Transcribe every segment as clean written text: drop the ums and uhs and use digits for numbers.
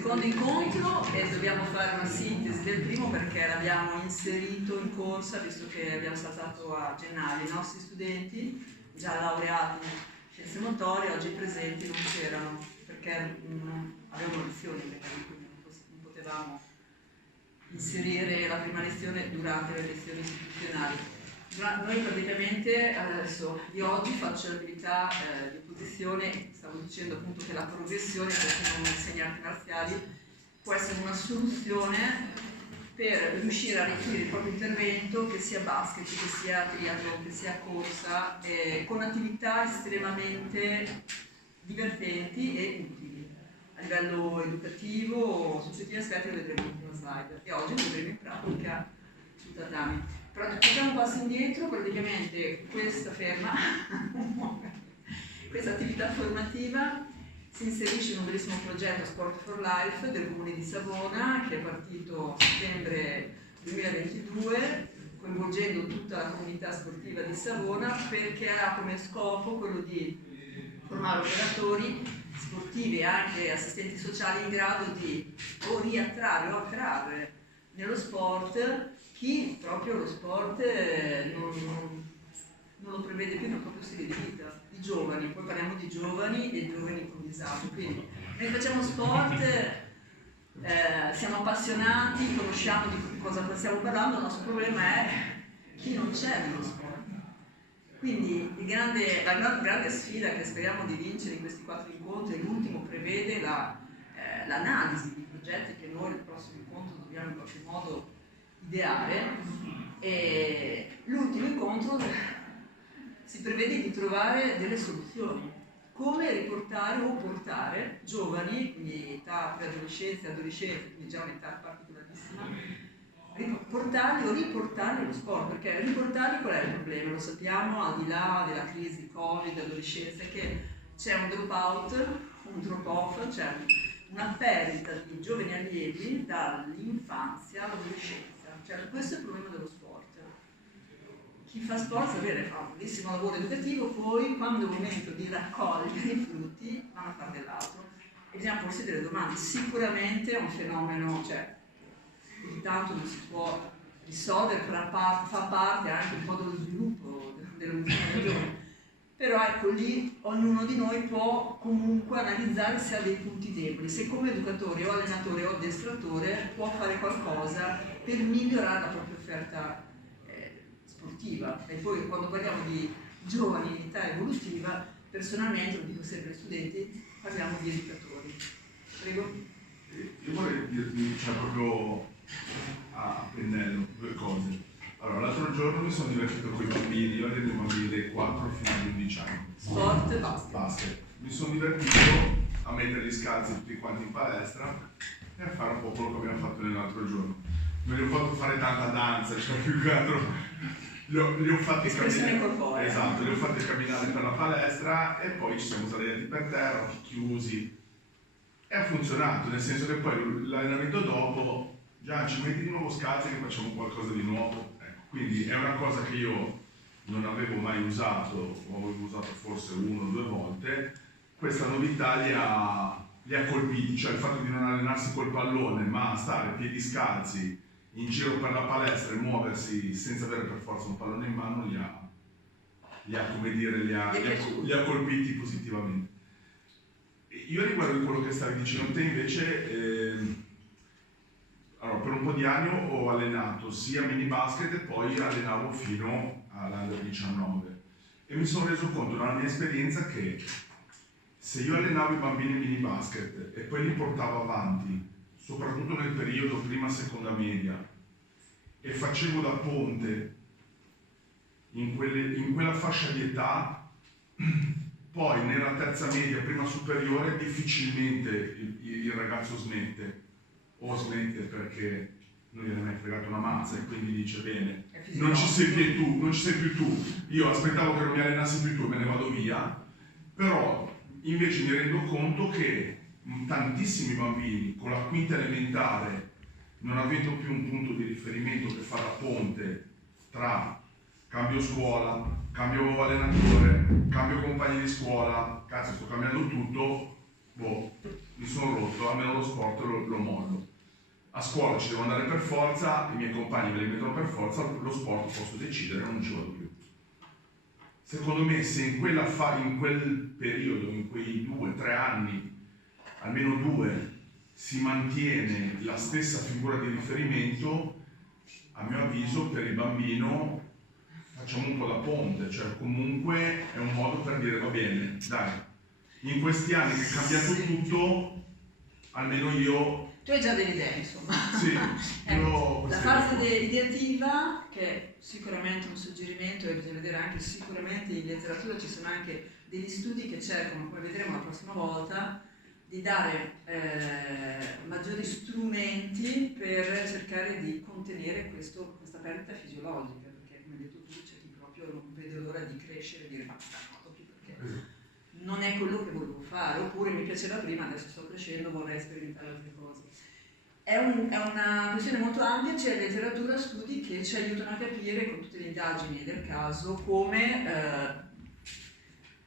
secondo incontro e dobbiamo fare una sintesi del primo perché l'abbiamo inserito in corsa, visto che abbiamo saltato a gennaio. I nostri studenti, già laureati in scienze motorie, oggi presenti non c'erano perché avevano lezioni, quindi non potevamo inserire la prima lezione durante le lezioni istituzionali. Noi praticamente adesso di oggi faccio l'attività di opposizione, stavo dicendo appunto che la progressione per chi non insegna arti marziali può essere una soluzione per riuscire a arricchire il proprio intervento, che sia basket, che sia triathlon, che sia corsa, con attività estremamente divertenti e utili. A livello educativo, su certi aspetti lo vedremo in una slide e oggi lo vedremo in pratica su tatami. Però facciamo un passo indietro, praticamente questa ferma, questa attività formativa si inserisce in un bellissimo progetto Sport for Life del Comune di Savona che è partito a settembre 2022 coinvolgendo tutta la comunità sportiva di Savona perché ha come scopo quello di formare operatori sportivi e anche assistenti sociali in grado di o riattrarre o attrarre nello sport chi proprio lo sport non lo prevede più nel proprio stile di vita, di giovani, poi parliamo di giovani e giovani con disagio, quindi noi facciamo sport, siamo appassionati, conosciamo di cosa stiamo parlando, il nostro problema è chi non c'è nello sport. Quindi la grande sfida che speriamo di vincere in questi 4 incontri, l'ultimo prevede l'analisi di progetti che noi nel prossimo incontro dobbiamo in qualche modo ideare e l'ultimo incontro si prevede di trovare delle soluzioni, come riportare o portare giovani, quindi età preadolescenza e adolescenza, quindi già un'età particolarissima, portarli o riportarli allo sport, perché riportarli qual è il problema? Lo sappiamo al di là della crisi Covid, adolescenza, che c'è un drop out, un drop off, c'è una perdita di giovani allievi dall'infanzia all'adolescenza. Cioè, questo è il problema dello sport. Chi fa sport fa un bellissimo lavoro educativo, poi quando è il momento di raccogliere i frutti vanno a fare dell'altro. E bisogna porsi delle domande. Sicuramente è un fenomeno, cioè, di tanto non si può risolvere, fa parte anche un po' dello sviluppo dell'ultima regione. Però ecco lì ognuno di noi può comunque analizzare se ha dei punti deboli, se come educatore o allenatore o addestratore può fare qualcosa per migliorare la propria offerta sportiva. E poi quando parliamo di giovani in età evolutiva, personalmente, lo dico sempre agli studenti, parliamo di educatori. Prego. Io vorrei dirti, cioè proprio a pennello, 2 cose. Allora, l'altro giorno mi sono divertito con i bambini, io alleno i bambini dai 4 fino agli 11 anni. Sport e basket. Basket. Mi sono divertito a metterli scalzi tutti quanti in palestra e a fare un po' quello che abbiamo fatto l'altro giorno. Non li ho fatto fare tanta danza, cioè più che altro li ho fatti camminare. Esatto, li ho fatti camminare per la palestra e poi ci siamo sdraiati per terra, occhi chiusi. E ha funzionato, nel senso che poi l'allenamento dopo, già ci metti di nuovo scalzi e facciamo qualcosa di nuovo. Quindi è una cosa che io non avevo mai usato, o avevo usato forse 1 o 2 volte, questa novità li ha colpiti, cioè il fatto di non allenarsi col pallone, ma stare piedi scalzi in giro per la palestra e muoversi senza avere per forza un pallone in mano li ha colpiti positivamente. Io riguardo di quello che stavi dicendo te invece, allora, per un po' di anni ho allenato sia mini basket e poi allenavo fino all'Under 19 e mi sono reso conto dalla mia esperienza che se io allenavo i bambini mini basket e poi li portavo avanti, soprattutto nel periodo prima-seconda media, e facevo da ponte in quella fascia di età, poi nella terza media, prima superiore, difficilmente il ragazzo smette. O smette perché non gliene è mai fregato una mazza e quindi dice bene, non ci sei più tu, io aspettavo che non mi allenassi più tu e me ne vado via, però invece mi rendo conto che tantissimi bambini con la quinta elementare, non avendo più un punto di riferimento che fa da ponte tra cambio scuola, cambio allenatore, cambio compagni di scuola, cazzo sto cambiando tutto, boh, mi sono rotto, almeno lo sport lo mollo. A scuola ci devo andare per forza, i miei compagni me li mettono per forza, lo sport posso decidere, non ci vado più. Secondo me se in quel periodo, in quei 2-3 anni, almeno 2, si mantiene la stessa figura di riferimento, a mio avviso per il bambino facciamo un po' da ponte, cioè comunque è un modo per dire va bene, dai, in questi anni che è cambiato tutto, almeno io... Tu hai già delle idee, insomma. Sì, io la fase ideativa, che è sicuramente un suggerimento, e bisogna vedere anche sicuramente in letteratura ci sono anche degli studi che cercano, come vedremo la prossima volta, di dare maggiori strumenti per cercare di contenere questa perdita fisiologica, perché come hai detto tu c'è chi proprio non vede l'ora di crescere e dire basta, no, perché non è quello che volevo fare, oppure mi piaceva prima, adesso sto crescendo, vorrei sperimentare altre cose. È una questione molto ampia, c'è letteratura, studi che ci aiutano a capire con tutte le indagini del caso come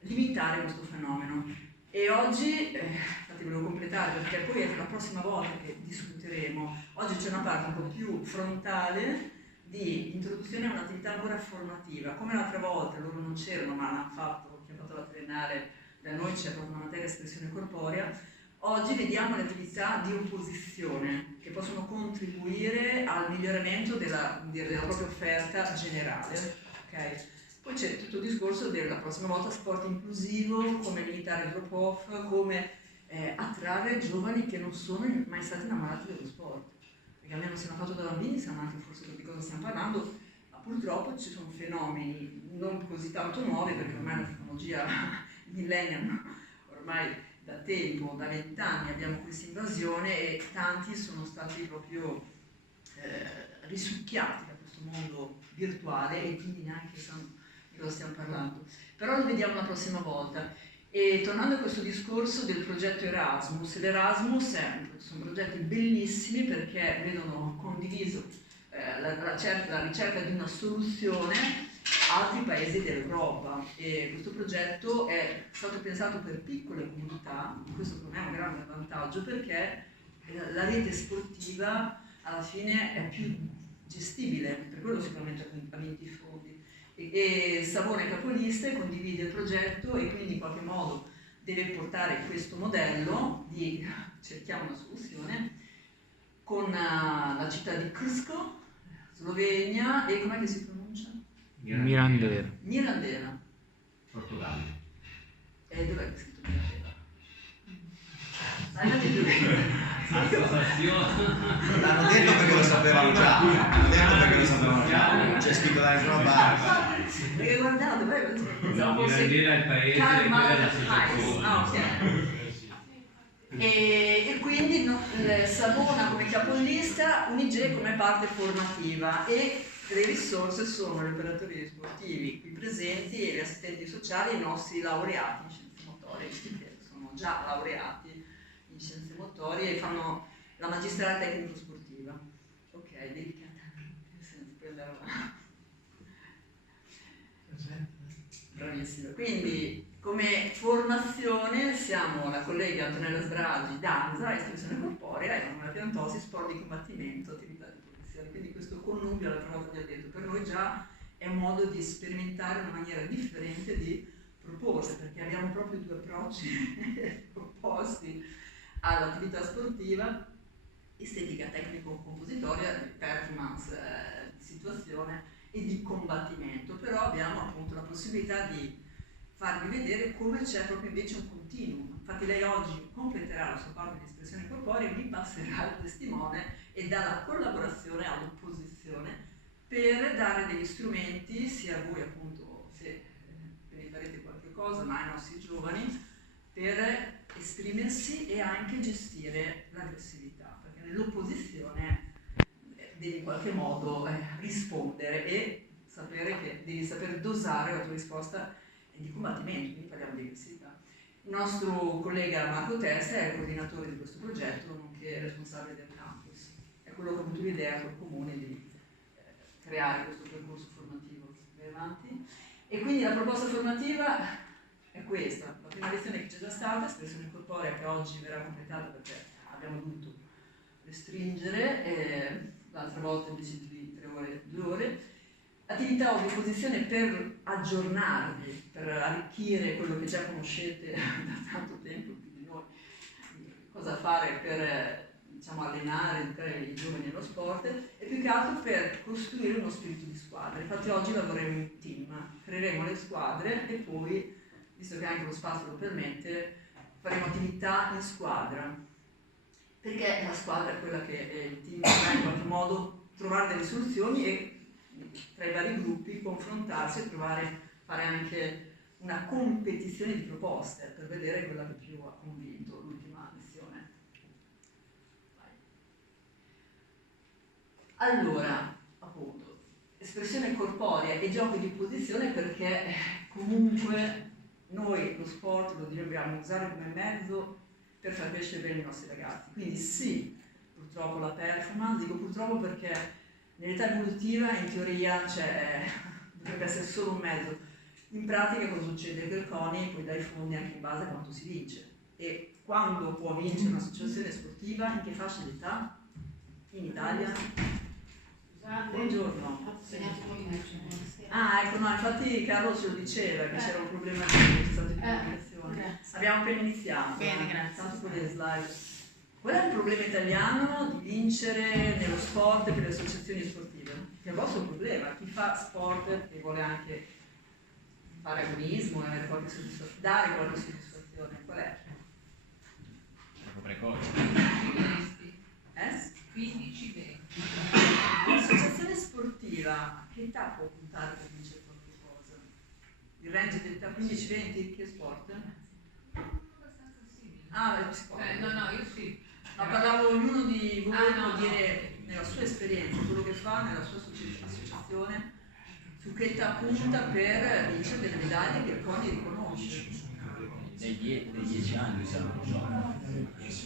limitare questo fenomeno. E oggi, infatti volevo completare perché poi è la prossima volta che discuteremo, oggi c'è una parte un po' più frontale di introduzione a un'attività ancora formativa. Come l'altra volta loro non c'erano ma l'hanno fatto, chi ha fatto la triennale da noi c'è proprio una materia espressione corporea. Oggi vediamo le attività di opposizione che possono contribuire al miglioramento della propria offerta generale. Okay? Poi c'è tutto il discorso della prossima volta sport inclusivo, come limitare il drop-off, come attrarre giovani che non sono mai stati innamorati dello sport. Perché almeno se l'hanno fatto da bambini sanno anche forse di cosa stiamo parlando, ma purtroppo ci sono fenomeni non così tanto nuovi, perché ormai la tecnologia millennium ormai da tempo, da 20 anni abbiamo questa invasione e tanti sono stati proprio risucchiati da questo mondo virtuale e quindi neanche sanno di cosa stiamo parlando. Però lo vediamo la prossima volta. E tornando a questo discorso del progetto Erasmus, l'Erasmus sono progetti bellissimi perché vedono condiviso la ricerca di una soluzione altri paesi dell'Europa, e questo progetto è stato pensato per piccole comunità. Questo per me è un grande vantaggio perché la rete sportiva alla fine è più gestibile, per quello sicuramente ha vinto i fondi. E Savona è capolista e condivide il progetto e quindi in qualche modo deve portare questo modello di cerchiamo una soluzione con la città di Krško, Slovenia, e com'è che si pronuncia? Mirandera. Mirandera. Portogallo. E dov'è che è scritto Mirandera? L'hanno detto perché lo sapevano già. C'è scritto da nessuna parte. Perché guardate, No, Mirandera è il paese e quella è l'associazione. Ah, ok. E quindi Savona come capolista, Unigé come parte formativa, e le risorse sono gli operatori sportivi qui presenti e gli assistenti sociali e i nostri laureati in scienze motorie, che sono già laureati in scienze motorie e fanno la magistrale tecnico-sportiva. Ok, delicatamente, senza prendere la... Bravissima. Quindi come formazione siamo la collega Antonella Sbragi, danza, espressione corporea, e Manuela Piantosi, sport di combattimento, attività di protezione. Quindi questo connubio, l'altra volta vi ho detto, per noi già è un modo di sperimentare una maniera differente di proporre, perché abbiamo proprio due approcci opposti all'attività sportiva: estetica tecnico-compositoria, performance, situazione e di combattimento. Però abbiamo appunto la possibilità di farvi vedere come c'è proprio invece un continuum. Infatti lei oggi completerà la sua parte di espressione corporea e mi passerà il testimone e dalla collaborazione all'opposizione per dare degli strumenti sia a voi appunto se ve ne farete qualche cosa, ma ai nostri giovani, per esprimersi e anche gestire l'aggressività, perché nell'opposizione devi in qualche modo rispondere e sapere che devi saper dosare la tua risposta di combattimento, quindi parliamo di aggressività. Il nostro collega Marco Testa è il coordinatore di questo progetto, nonché responsabile del campus. È quello che ha avuto l'idea col comune di creare questo percorso formativo. Vai avanti. E quindi la proposta formativa è questa. La prima lezione che c'è già stata, espressione corporea, che oggi verrà completata perché abbiamo dovuto restringere, l'altra volta invece di 3 ore, 2 ore. Attività o disposizione per aggiornarvi, per arricchire quello che già conoscete da tanto tempo, quindi noi cosa fare per allenare, educare i giovani nello sport e più che altro per costruire uno spirito di squadra. Infatti oggi lavoreremo in team, creeremo le squadre e poi, visto che anche lo spazio lo permette, faremo attività in squadra, perché la squadra è quella che il team dovrà in qualche modo trovare delle soluzioni e tra i vari gruppi confrontarsi e fare anche una competizione di proposte per vedere quella che più ha convinto. L'ultima lezione. Allora, appunto, espressione corporea e gioco di posizione, perché comunque noi lo sport lo dobbiamo usare come mezzo per far crescere bene i nostri ragazzi. Quindi sì, purtroppo la performance, dico purtroppo perché nell'età evolutiva in teoria dovrebbe essere solo un mezzo. In pratica cosa succede? Che il CONI poi dà i fondi anche in base a quanto si vince. E quando può vincere un'associazione sportiva, in che fascia d'età? In Italia? Buongiorno. Ah, ecco, no, infatti Carlo ce lo diceva che c'era un problema di comunicazione. Abbiamo appena iniziato. Bene, grazie. Tanto con le slide. Qual è il problema italiano di vincere nello sport per le associazioni sportive? Che è il vostro problema. Chi fa sport e vuole anche fare agonismo e avere qualche soddisfazione, dare qualche soddisfazione, qual è? Troppo precoce. 15-20. L'associazione sportiva a che età può puntare per vincere qualche cosa? Il range di età 15-20? Che sport? Abbastanza simile. Ah, è sport. No, io sì. No, parlavo ognuno di voi no, può dire no. nella sua esperienza, quello che fa nella sua associazione, su che età punta per vincere delle medaglie che il CONI riconosce. Dei 10 anni, diciamo.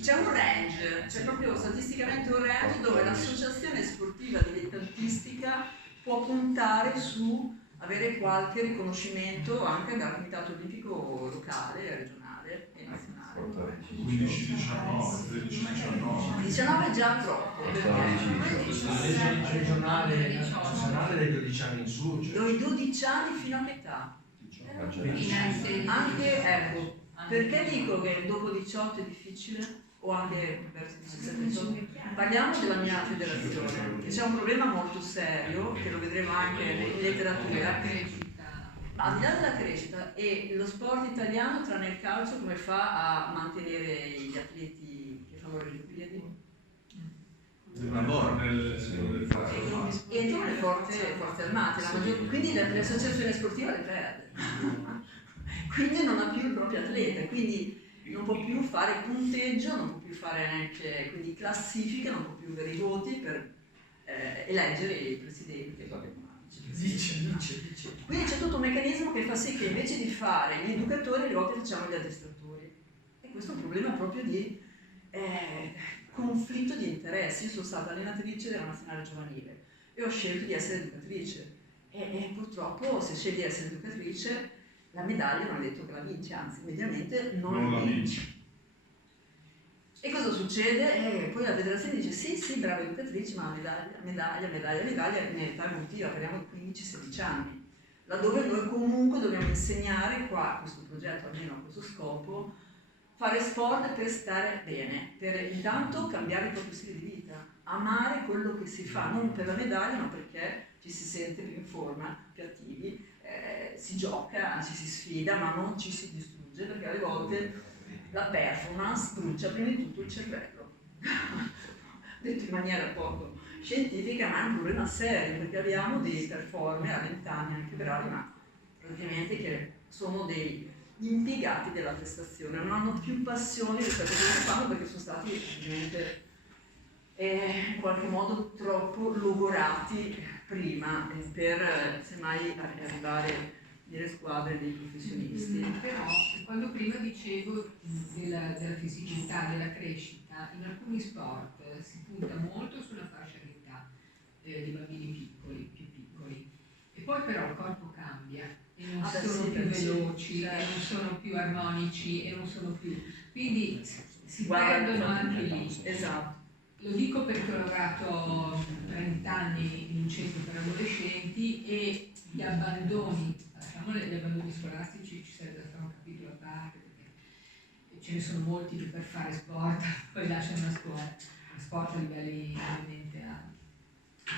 C'è un range, c'è proprio statisticamente un range dove l'associazione sportiva dilettantistica può puntare su avere qualche riconoscimento anche dal Comitato Olimpico locale, regionale e nazionale. 15, 19, 13, 19. 19 è già troppo, perché Regionale dai 12 anni in su, cioè. dai 12 anni fino a che età? Anche, ecco, perché dico che dopo 18 è difficile? O anche verso 17-18? Parliamo della mia federazione, che c'è un problema molto serio, che lo vedremo anche in letteratura, ma al di là della crescita, e lo sport italiano, tranne il calcio, come fa a mantenere gli atleti che fanno le Olimpiadi? Entrano nelle forze armate, quindi le associazioni sportive le perde. Quindi non ha più il proprio atleta, quindi non può più fare punteggio, non può più fare neanche quindi classifica, non può più avere i voti per eleggere i presidenti. Dice. Quindi c'è tutto un meccanismo che fa sì che invece di fare gli educatori, alle volte facciamo gli addestratori. E questo è un problema proprio di conflitto di interessi. Io sono stata allenatrice della nazionale giovanile e ho scelto di essere educatrice. E purtroppo se scegli di essere educatrice, la medaglia non è detto che la vinci, anzi, mediamente non la vinci. E cosa succede? Poi la federazione dice sì, brava educatrice, ma medaglia in età evolutiva, parliamo di 15-16 anni, laddove noi comunque dobbiamo insegnare qua, questo progetto almeno a questo scopo, fare sport per stare bene, per intanto cambiare il proprio stile di vita, amare quello che si fa, non per la medaglia, ma perché ci si sente più in forma, più attivi, si gioca, ci si sfida, ma non ci si distrugge, perché alle volte la performance brucia prima di tutto il cervello. Detto in maniera poco scientifica, ma è un problema serio, perché abbiamo dei performer a 20 anni, anche bravi, ma praticamente che sono dei impiegati della prestazione, non hanno più passione rispetto a quello che fanno, perché sono stati ovviamente in qualche modo troppo logorati prima per semmai arrivare nelle squadre dei professionisti. Però quando prima dicevo della fisicità, della crescita, in alcuni sport si punta molto sulla fascia d'età dei bambini piccoli, più piccoli, e poi però il corpo cambia e non Ah, beh, sono sì, più beh, sì, veloci, certo. e non sono più armonici, e non sono più... Quindi si Guarda, perdono anche lì. Esatto. Lo dico perché ho lavorato 30 anni in un centro per adolescenti e gli abbandoni, lasciamo gli abbandoni scolastici, ci sarebbe da fare un capitolo a parte, perché ce ne sono molti che per fare sport poi lasciano la scuola, sport a livelli ovviamente alti.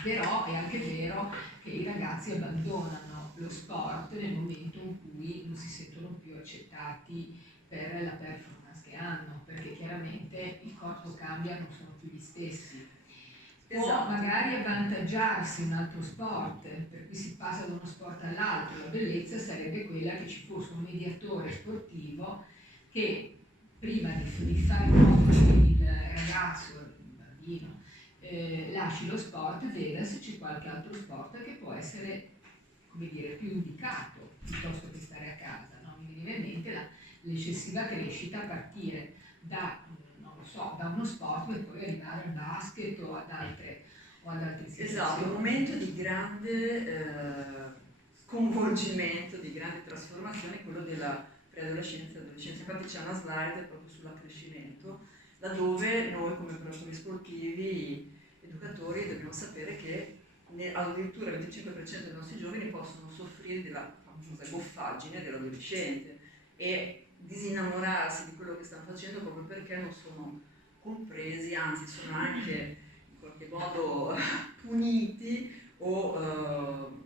Però è anche vero che i ragazzi abbandonano lo sport nel momento in cui non si sentono più accettati per la performance che hanno, perché chiaramente il corpo cambia, non sono più gli stessi. Può Esatto. magari avvantaggiarsi un altro sport, per cui si passa da uno sport all'altro. La bellezza sarebbe quella che ci fosse un mediatore sportivo che prima di fare il ragazzo, il bambino, lasci lo sport, veda se c'è qualche altro sport che può essere, come dire, più indicato piuttosto che stare a casa, no? Mi viene in mente l'eccessiva crescita a partire da, non lo so, da uno sport per poi arrivare al basket o ad altre situazioni. Esatto, un momento di grande sconvolgimento, di grande trasformazione, quello della preadolescenza e adolescenza. Infatti c'è una slide proprio sull'accrescimento, laddove noi come operatori sportivi, educatori, dobbiamo sapere che addirittura il 25% dei nostri giovani possono soffrire della famosa goffaggine dell'adolescente e disinnamorarsi di quello che stanno facendo proprio perché non sono compresi, anzi sono anche in qualche modo puniti o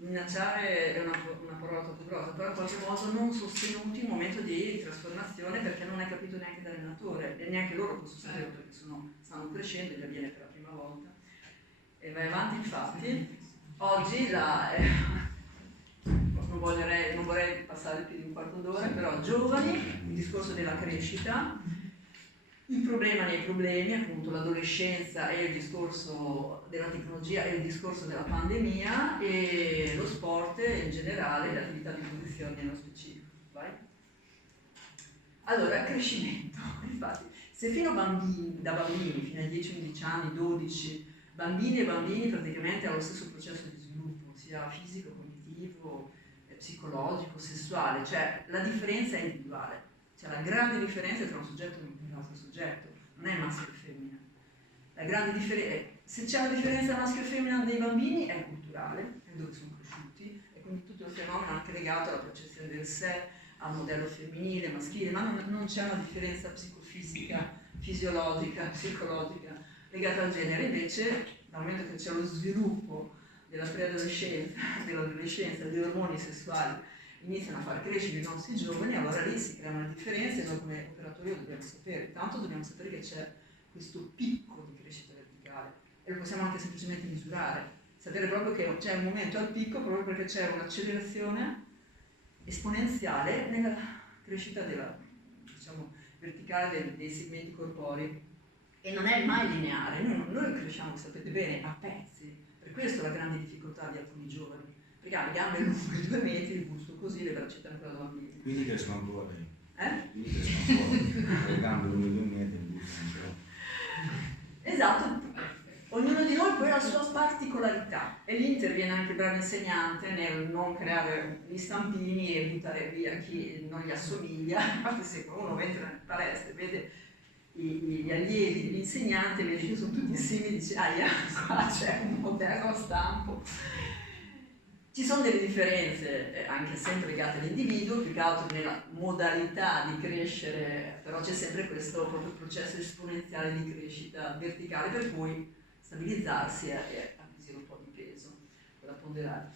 minacciare è una parola troppo grossa, però in qualche modo non sostenuti in un momento di trasformazione perché non è capito neanche dall'allenatore e neanche loro possono saperlo perché stanno crescendo e gli avviene per la prima volta. E vai avanti, infatti. Oggi non vorrei passare più di un quarto d'ora, però giovani, il discorso della crescita, il problema nei problemi, appunto l'adolescenza e il discorso della tecnologia e il discorso della pandemia e lo sport in generale, le attività di posizione nello specifico. Vai? Allora, crescimento. Infatti, se da bambini fino ai 10-11 anni, 12, bambini e bambini praticamente hanno lo stesso processo di sviluppo, sia fisico, cognitivo, psicologico, sessuale, cioè la differenza è individuale, cioè la grande differenza tra un soggetto e un altro soggetto, non è maschio e femmina. La grande se c'è la differenza maschio e femmina dei bambini è culturale, è dove sono cresciuti, e quindi tutto il fenomeno è anche legato alla percezione del sé, al modello femminile, maschile, ma non c'è una differenza psicofisica, fisiologica, psicologica legata al genere. Invece, dal momento che c'è lo sviluppo della preadolescenza, dell'adolescenza, degli ormoni sessuali iniziano a far crescere i nostri giovani, allora lì si creano le differenze e noi come operatori lo dobbiamo sapere. Tanto dobbiamo sapere che c'è questo picco di crescita verticale e lo possiamo anche semplicemente misurare. Sapere proprio che c'è un momento al picco proprio perché c'è un'accelerazione esponenziale nella crescita della, diciamo, verticale dei segmenti corporei e non è mai lineare. Noi cresciamo, sapete bene, a pezzi. Per questo la grande difficoltà di alcuni giovani, perché hanno le gambe lunghe 2 metri, il busto così, le braccia ancora da bambini. Quindi crescono ancora. Quindi crescono ancora. Le gambe lunghe 2 metri, il busto ancora. Esatto, ognuno di noi poi ha la sua particolarità e lì interviene anche il bravo insegnante nel non creare gli stampini e buttare via chi non gli assomiglia. Infatti se uno entra nelle palestre e vede gli allievi dell'insegnante, vede che sono tutti simili, dice ahia, qua c'è un moderno stampo. Ci sono delle differenze anche sempre legate all'individuo, più che altro nella modalità di crescere, però c'è sempre questo proprio processo esponenziale di crescita verticale per cui stabilizzarsi e acquisire un po' di peso da ponderare.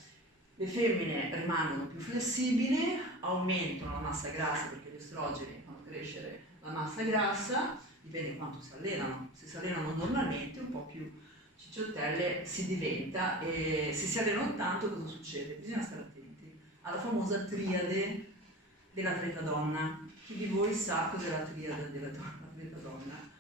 Le femmine rimangono più flessibili, aumentano la massa grassa perché gli estrogeni fanno crescere la massa grassa, dipende da quanto si allenano. Se si allenano normalmente, un po' più cicciottelle si diventa, e se si allenano tanto cosa succede? Bisogna stare attenti alla famosa triade dell'atleta donna. Chi di voi sa cos'è la triade dell'atleta donna?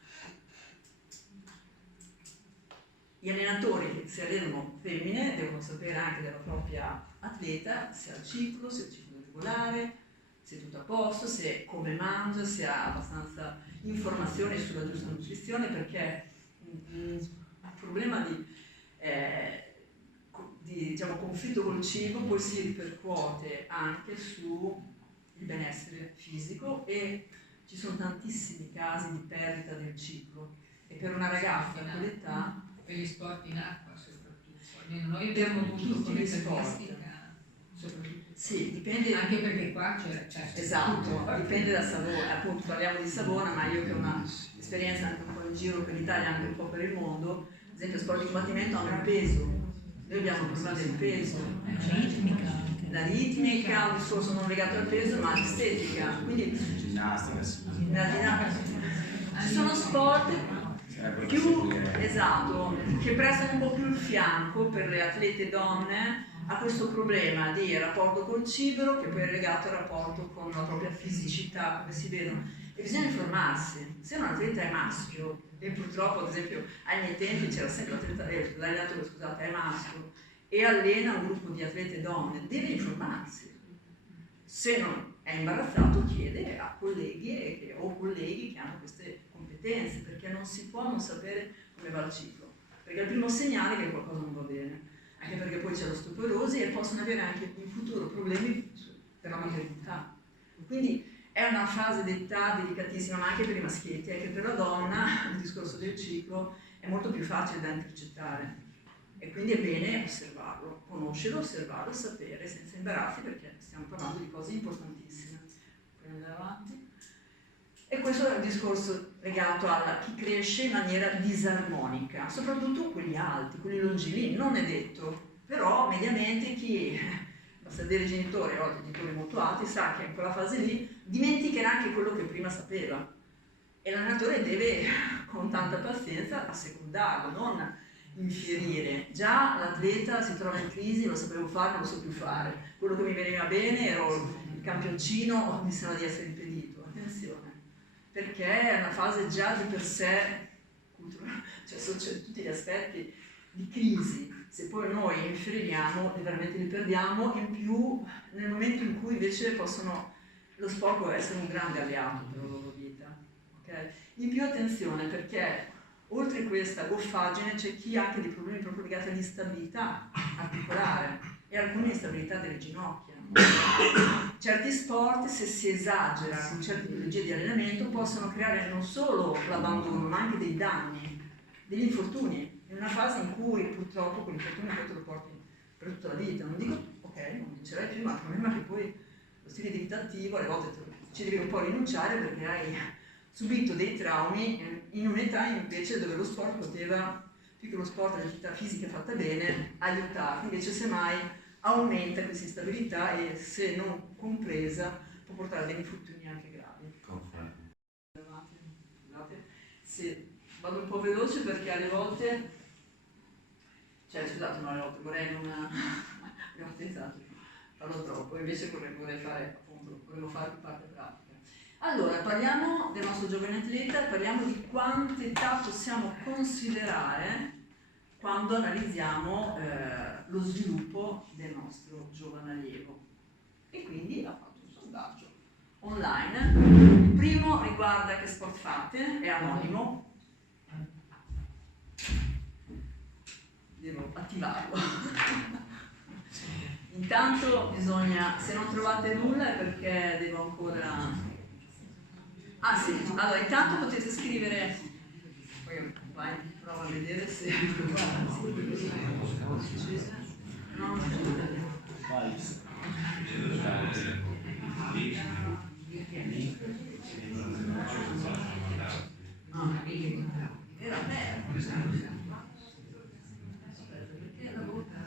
Gli allenatori che si allenano femmine devono sapere anche della propria atleta se ha il ciclo è regolare, se è tutto a posto, se come mangia, se ha abbastanza informazioni sulla giusta nutrizione, perché un problema di diciamo, conflitto col cibo poi si ripercuote anche sul benessere fisico e ci sono tantissimi casi di perdita del ciclo e per una ragazza a quell'età, Per gli sport in acqua soprattutto, almeno noi Per abbiamo avuto tutti come gli sport. caratteristica soprattutto. sì, dipende Anche perché qua c'è esatto, dipende da Savona, appunto parliamo di Savona, ma io che ho una esperienza anche un po' in giro per l'Italia, anche un po' per il mondo, ad esempio sport di combattimento hanno il peso, noi abbiamo il problema del peso, la ritmica, un discorso non legato al peso ma all'estetica, quindi Ginnastica, ci sono sport più esatto, che prestano un po' più il fianco per le atlete donne a questo problema di rapporto col cibo che poi è legato al rapporto con la propria fisicità, come si vedono. E bisogna informarsi. Se un atleta è maschio, e purtroppo ad esempio ai miei tempi c'era sempre l'allenatore, scusate, è maschio e allena un gruppo di atlete donne, deve informarsi. Se non è imbarazzato chiede a colleghi o colleghi che hanno queste competenze, perché non si può non sapere come va il ciclo, perché è il primo segnale che qualcosa non va bene, anche perché poi c'è l'osteoporosi e possono avere anche in futuro problemi per la maternità. Quindi è una fase d'età delicatissima, ma anche per i maschietti, è che per la donna il discorso del ciclo è molto più facile da intercettare e quindi è bene osservarlo, conoscerlo, osservarlo, sapere senza imbarazzi, perché stiamo parlando di cose importantissime. Puoi andare avanti? E questo è un discorso legato a chi cresce in maniera disarmonica, soprattutto quelli alti, quelli longilini, non è detto, però mediamente chi, basta vedere i genitori, o genitori molto alti, sa che in quella fase lì dimenticherà anche quello che prima sapeva e l'allenatore deve con tanta pazienza assecondarlo, non infierire. Già l'atleta si trova in crisi, lo sapevo fare, non lo so più fare, quello che mi veniva bene ero il campioncino, mi sembra di essere impedito, attenzione, perché è una fase già di per sé cioè c'è tutti gli aspetti di crisi. Se poi noi infieriamo veramente li perdiamo, in più nel momento in cui invece lo sport può essere un grande alleato per la loro vita, okay? In più attenzione, perché oltre a questa goffaggine c'è chi ha anche dei problemi proprio legati all'instabilità articolare e alcune instabilità delle ginocchia. Certi sport, se si esagera con certe tipologie di allenamento, possono creare non solo l'abbandono, ma anche dei danni, degli infortuni, in una fase in cui purtroppo quell'infortunio poi te lo porti per tutta la vita. Non dico, ok, non vincerai più, ma il problema è che poi lo stile di vita attivo alle volte ci devi un po' rinunciare perché hai subito dei traumi in un'età invece dove lo sport poteva, più che lo sport, l'attività fisica fatta bene, aiutarti, invece semmai aumenta questa instabilità e se non compresa può portare a degli infortuni anche gravi. Scusate, se vado un po' veloce perché alle volte, cioè scusate, no, alle volte vorrei non abbiamo pensato, parlo troppo, invece vorrei fare appunto, volevo fare più parte pratica. Allora, parliamo del nostro giovane atleta, parliamo di quanta età possiamo considerare quando analizziamo lo sviluppo del nostro giovane allievo. E quindi ha fatto un sondaggio online. Il primo riguarda che sport fate, è anonimo. Devo attivarlo. Intanto bisogna, se non trovate nulla è perché devo ancora... Ah sì, allora intanto potete scrivere, poi vai, prova a vedere se... No, era vero. Aspetta, perché la bocca...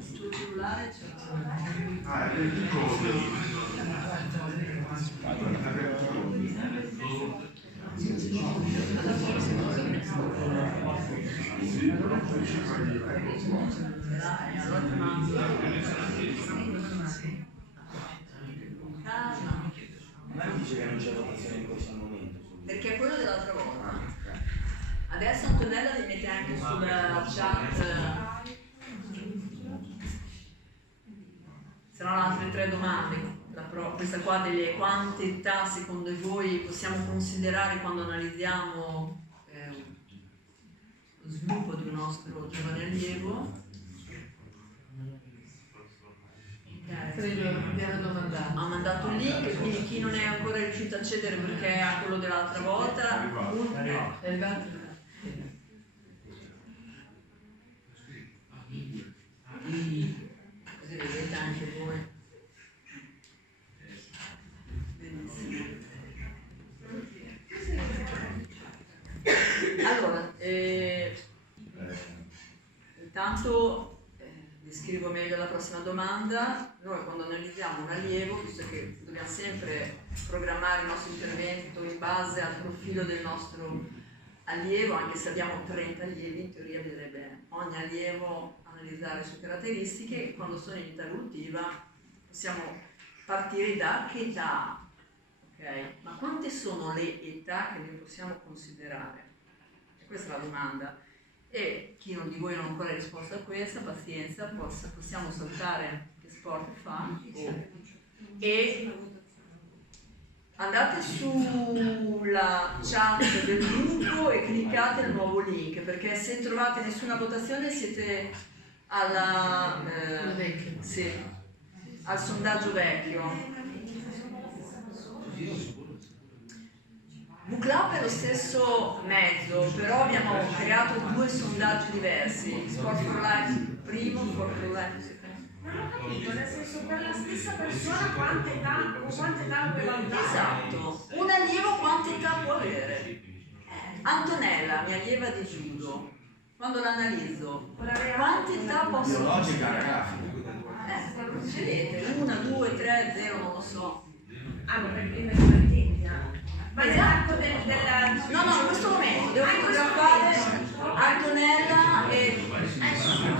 Sul cellulare c'è Ah, è il code. allora ti mando un Adesso Antonella li mette anche sulla chat. Saranno altre 3 domande. Questa qua delle quante età secondo voi possiamo considerare quando analizziamo lo sviluppo di un nostro giovane allievo. Credo abbiano domandato. Ha mandato il link, quindi chi non è ancora riuscito a accedere perché ha quello dell'altra volta, È arrivato. così vedete anche voi. Benissimo. Allora, intanto descrivo meglio la prossima domanda. Noi quando analizziamo un allievo, visto che dobbiamo sempre programmare il nostro intervento in base al profilo del nostro allievo, anche se abbiamo 30 allievi, in teoria bisognerebbe ogni allievo analizzare le sue caratteristiche. Quando sono in età evolutiva possiamo partire da che età, ok? Ma quante sono le età che noi possiamo considerare? E questa è la domanda. E chi non di voi non ha ancora risposto a questa, pazienza, possiamo saltare che sport fa e andate sulla chat del gruppo e cliccate il nuovo link, perché se trovate nessuna votazione siete alla, sì, al sondaggio vecchio. VClub è lo stesso mezzo, però abbiamo creato 2 sondaggi diversi, Sport for Life primo, Sport for Life secondo. Non ho capito, nel senso per la stessa persona quante età puoi valutare? Esatto, un allievo quante età può avere? Antonella, mia allieva di judo, quando l'analizzo, quante età posso Biologica, considerare? grafica. Vedete, 1, 2, 3, 0, non lo so. Ah, ma per prima di mattina. Ma Esatto. della... No, in questo momento devo fotografare Antonella e...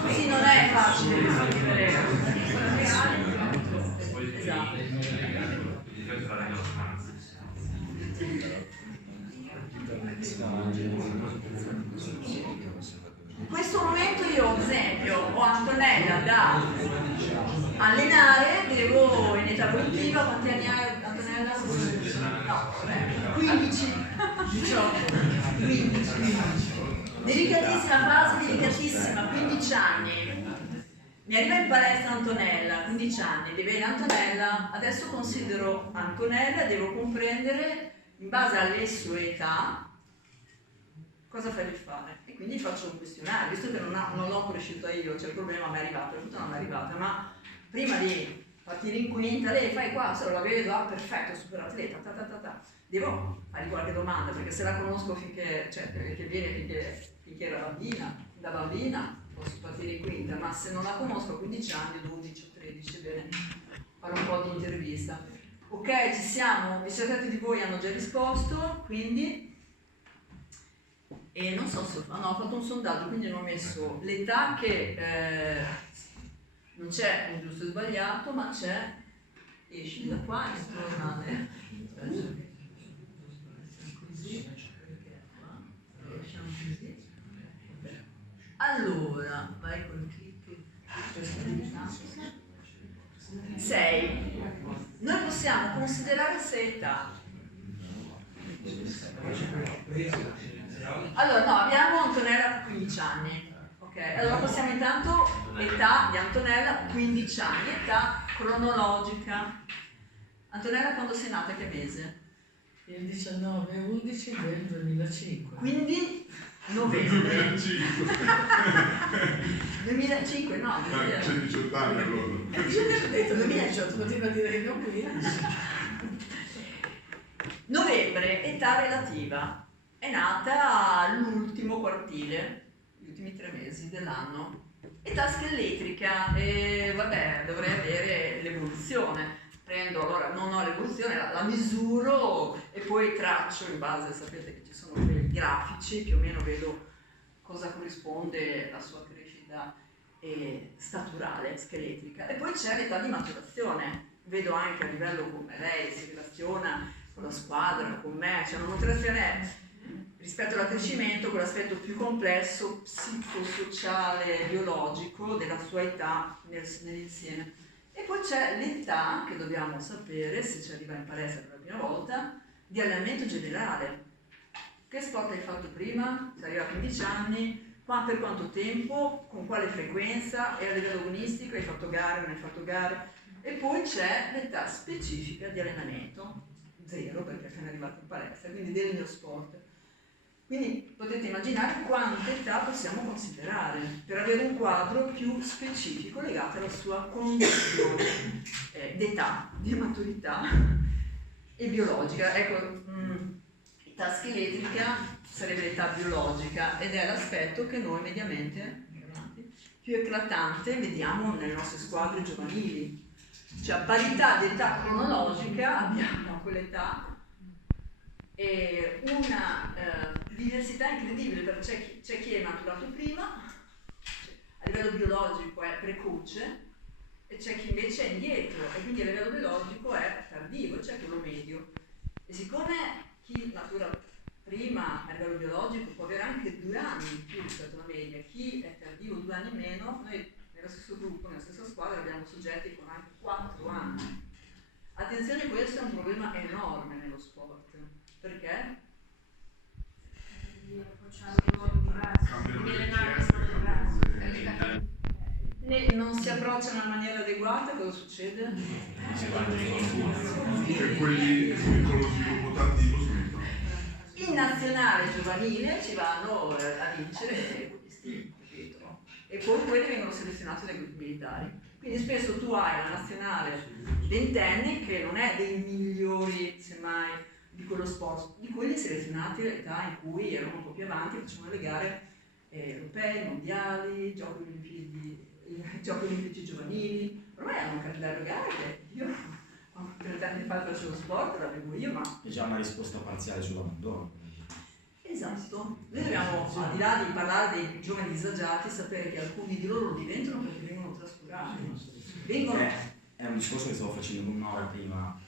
Sì, non è facile scrivere. Esatto. In questo momento io, ad esempio, ho Antonella da allenare, devo in età evolutiva, quanti anni hai Antonella? No, 15, 18, 15. Delicatissima fase, delicatissima, 15 anni. Mi arriva in palestra Antonella, 15 anni, di bene Antonella, adesso considero Antonella, devo comprendere in base alle sue età cosa fargli fare. E quindi faccio un questionario, visto che non l'ho cresciuta io, c'è il problema, mi è arrivato, la foto non mi è arrivata, ma prima di partire in quinta, lei fai qua, se la vedo, ah perfetto, super atleta, devo fargli qualche domanda, perché se la conosco finché, cioè che viene finché era bambina, da bambina posso partire in quinta, ma se non la conosco a 15 anni, 12 o 13, bene, fare un po' di intervista. Ok, ci siamo, i certi di voi hanno già risposto, quindi... E non so se ho fatto un sondaggio, quindi non ho messo l'età che non c'è un giusto e sbagliato, ma c'è, esci da qua e torna così, allora, vai col click, 6. Noi possiamo considerare 6 età. Allora, no, abbiamo Antonella 15 anni, ok? Allora possiamo intanto, età di Antonella 15 anni, età cronologica. Antonella quando sei nata, che mese? Il 19/11 del 2005. Quindi novembre. 2005. 2005, no, C'è 18 anni allora. Ho detto 2018, continua a dire che non qui. Novembre, età relativa. È nata l'ultimo quartile, gli ultimi 3 mesi dell'anno. Età scheletrica, e vabbè, dovrei avere l'evoluzione. Prendo, allora non ho l'evoluzione, la misuro e poi traccio in base, sapete che ci sono quei grafici, più o meno vedo cosa corrisponde alla sua crescita staturale, scheletrica. E poi c'è l'età di maturazione, vedo anche a livello come lei si relaziona con la squadra, con me, c'è una maturazione rispetto all'accrescimento quell'aspetto più complesso, psicosociale, biologico della sua età nell'insieme. E poi c'è l'età, che dobbiamo sapere, se ci arriva in palestra per la prima volta, di allenamento generale. Che sport hai fatto prima? Sei arrivato a 15 anni, per quanto tempo, con quale frequenza, e a livello agonistico hai fatto gare, non hai fatto gare? E poi c'è l'età specifica di allenamento, 0 perché è appena arrivato in palestra, quindi del mio sport. Quindi potete immaginare quante età possiamo considerare per avere un quadro più specifico legato alla sua condizione d'età, di maturità e biologica. Ecco, età scheletrica sarebbe l'età biologica ed è l'aspetto che noi mediamente più eclatante vediamo nelle nostre squadre giovanili. Cioè a parità di età cronologica abbiamo quell'età e una diversità incredibile, perché c'è chi è maturato prima, a livello biologico è precoce, e c'è chi invece è indietro e quindi a livello biologico è tardivo, c'è quello medio. E siccome chi matura prima a livello biologico può avere anche 2 anni in più rispetto alla media, chi è tardivo 2 anni in meno, noi nello stesso gruppo, nella stessa squadra abbiamo soggetti con anche 4 anni. Attenzione, questo è un problema enorme nello sport. Perché? Facciamo in modo diverso, di allenare in modo diverso. Non si approcciano in una maniera adeguata, cosa succede? E quelli con lo sviluppo tardivo smettono. In nazionale giovanile ci vanno a vincere questi, capito? E poi quelli vengono selezionati dai gruppi militari. Quindi spesso tu hai la nazionale ventenne che non è dei migliori, semmai, di quello sport, di quelli selezionati all'età in cui erano un po' più avanti, facevano le gare europee, mondiali, giochi olimpici giovanili. Ormai hanno un calendario gare che io 30 anni fa facevo sport, l'avevo io, ma... È già una risposta parziale sull'abbandono. Esatto. Noi dobbiamo, al di là di parlare dei giovani disagiati, sapere che alcuni di loro lo diventano perché vengono trascurati. È un discorso che stavo facendo con Nora prima.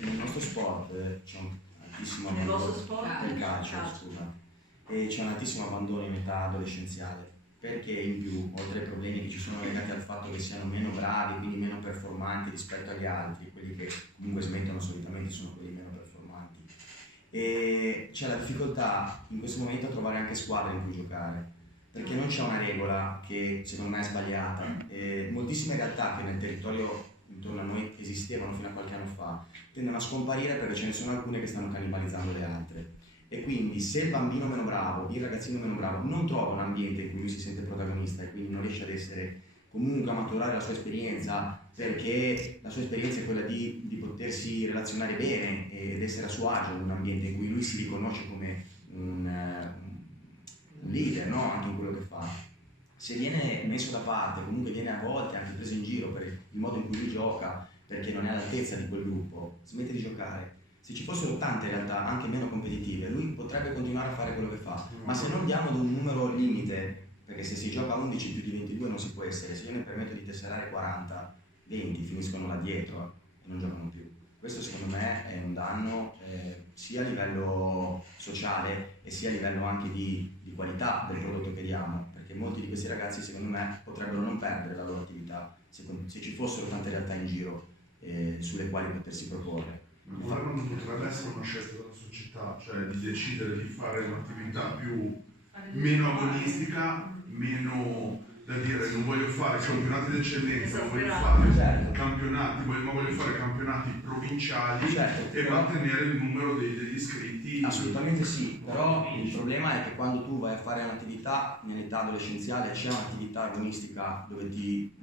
Nel nostro sport c'è un altissimo Nel abbandono. vostro sport? Nel calcio, scusa. E c'è un altissimo abbandono in età adolescenziale. Perché in più, oltre ai problemi che ci sono legati al fatto che siano meno bravi, quindi meno performanti rispetto agli altri, quelli che comunque smettono solitamente sono quelli meno performanti. E c'è la difficoltà in questo momento a trovare anche squadre in cui giocare, perché non c'è una regola che secondo me è sbagliata. Moltissime realtà che nel territorio intorno a noi esistevano fino a qualche anno fa tendono a scomparire perché ce ne sono alcune che stanno cannibalizzando le altre. E quindi se il bambino meno bravo, il ragazzino meno bravo non trova un ambiente in cui lui si sente protagonista e quindi non riesce ad essere comunque a maturare la sua esperienza, perché la sua esperienza è quella di potersi relazionare bene ed essere a suo agio in un ambiente in cui lui si riconosce come un leader, no? Anche in quello che fa. Se viene messo da parte, comunque viene a volte anche preso in giro per il modo in cui lui gioca, perché non è all'altezza di quel gruppo, smette di giocare. Se ci fossero tante realtà anche meno competitive, lui potrebbe continuare a fare quello che fa, ma se non diamo ad un numero limite, perché se si gioca 11 più di 22 non si può essere, se io ne permetto di tesserare 40, 20 finiscono là dietro e non giocano più. Questo secondo me è un danno sia a livello sociale e sia a livello anche di qualità del prodotto che diamo, perché molti di questi ragazzi secondo me potrebbero non perdere la loro attività se ci fossero tante realtà in giro sulle quali potersi proporre. Ma non potrebbe essere una scelta della società, cioè di decidere di fare un'attività meno agonistica, meno da dire non voglio fare campionati d'eccellenza, non voglio fare campionati, ma voglio fare campionati provinciali e mantenere il numero degli iscritti. Assolutamente sì, però il problema è che quando tu vai a fare un'attività nell'età adolescenziale c'è un'attività agonistica dove ti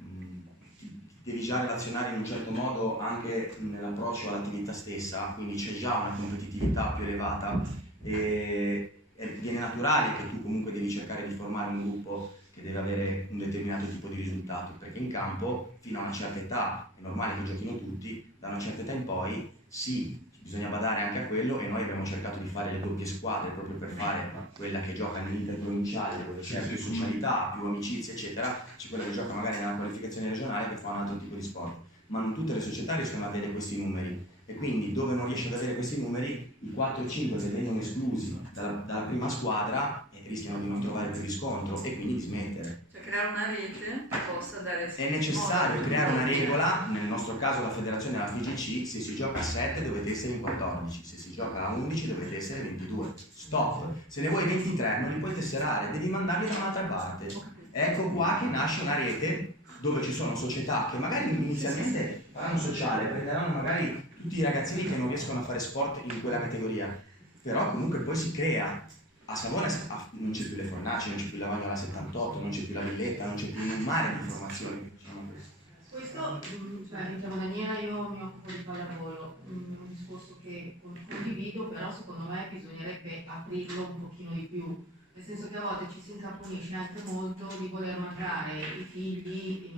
devi già relazionare in un certo modo anche nell'approccio all'attività stessa, quindi c'è già una competitività più elevata e viene naturale che tu comunque devi cercare di formare un gruppo che deve avere un determinato tipo di risultati, perché in campo fino a una certa età è normale che giochino tutti, da una certa età in poi sì, bisogna badare anche a quello e noi abbiamo cercato di fare le doppie squadre proprio per fare quella che gioca nell'interprovinciale dove c'è più socialità, più amicizie eccetera, c'è quella che gioca magari nella qualificazione regionale che fa un altro tipo di sport, ma non tutte le società riescono ad avere questi numeri e quindi dove non riesci ad avere questi numeri, i 4 o 5 che vengono esclusi dalla prima squadra rischiano di non trovare più riscontro e quindi di smettere. Cioè creare una rete che possa dare... È necessario creare una regola, nel nostro caso la federazione e la FIGC, se si gioca a 7 dovete essere in 14, se si gioca a 11 dovete essere 22. Stop! Se ne vuoi 23 non li puoi tesserare, devi mandarli da un'altra parte. Ecco qua che nasce una rete dove ci sono società che magari inizialmente faranno sociale, prenderanno magari tutti i ragazzini che non riescono a fare sport in quella categoria, però comunque poi si crea. A Savona non c'è più le Fornaci, non c'è più la Vagnola 78, non c'è più la Villetta, non c'è più un mare di informazioni. Questo, cioè, diciamo, Daniela, io mi occupo di pallavolo, un discorso che condivido, però secondo me bisognerebbe aprirlo un pochino di più, nel senso che a volte ci si incaponisce anche molto di voler mandare i figli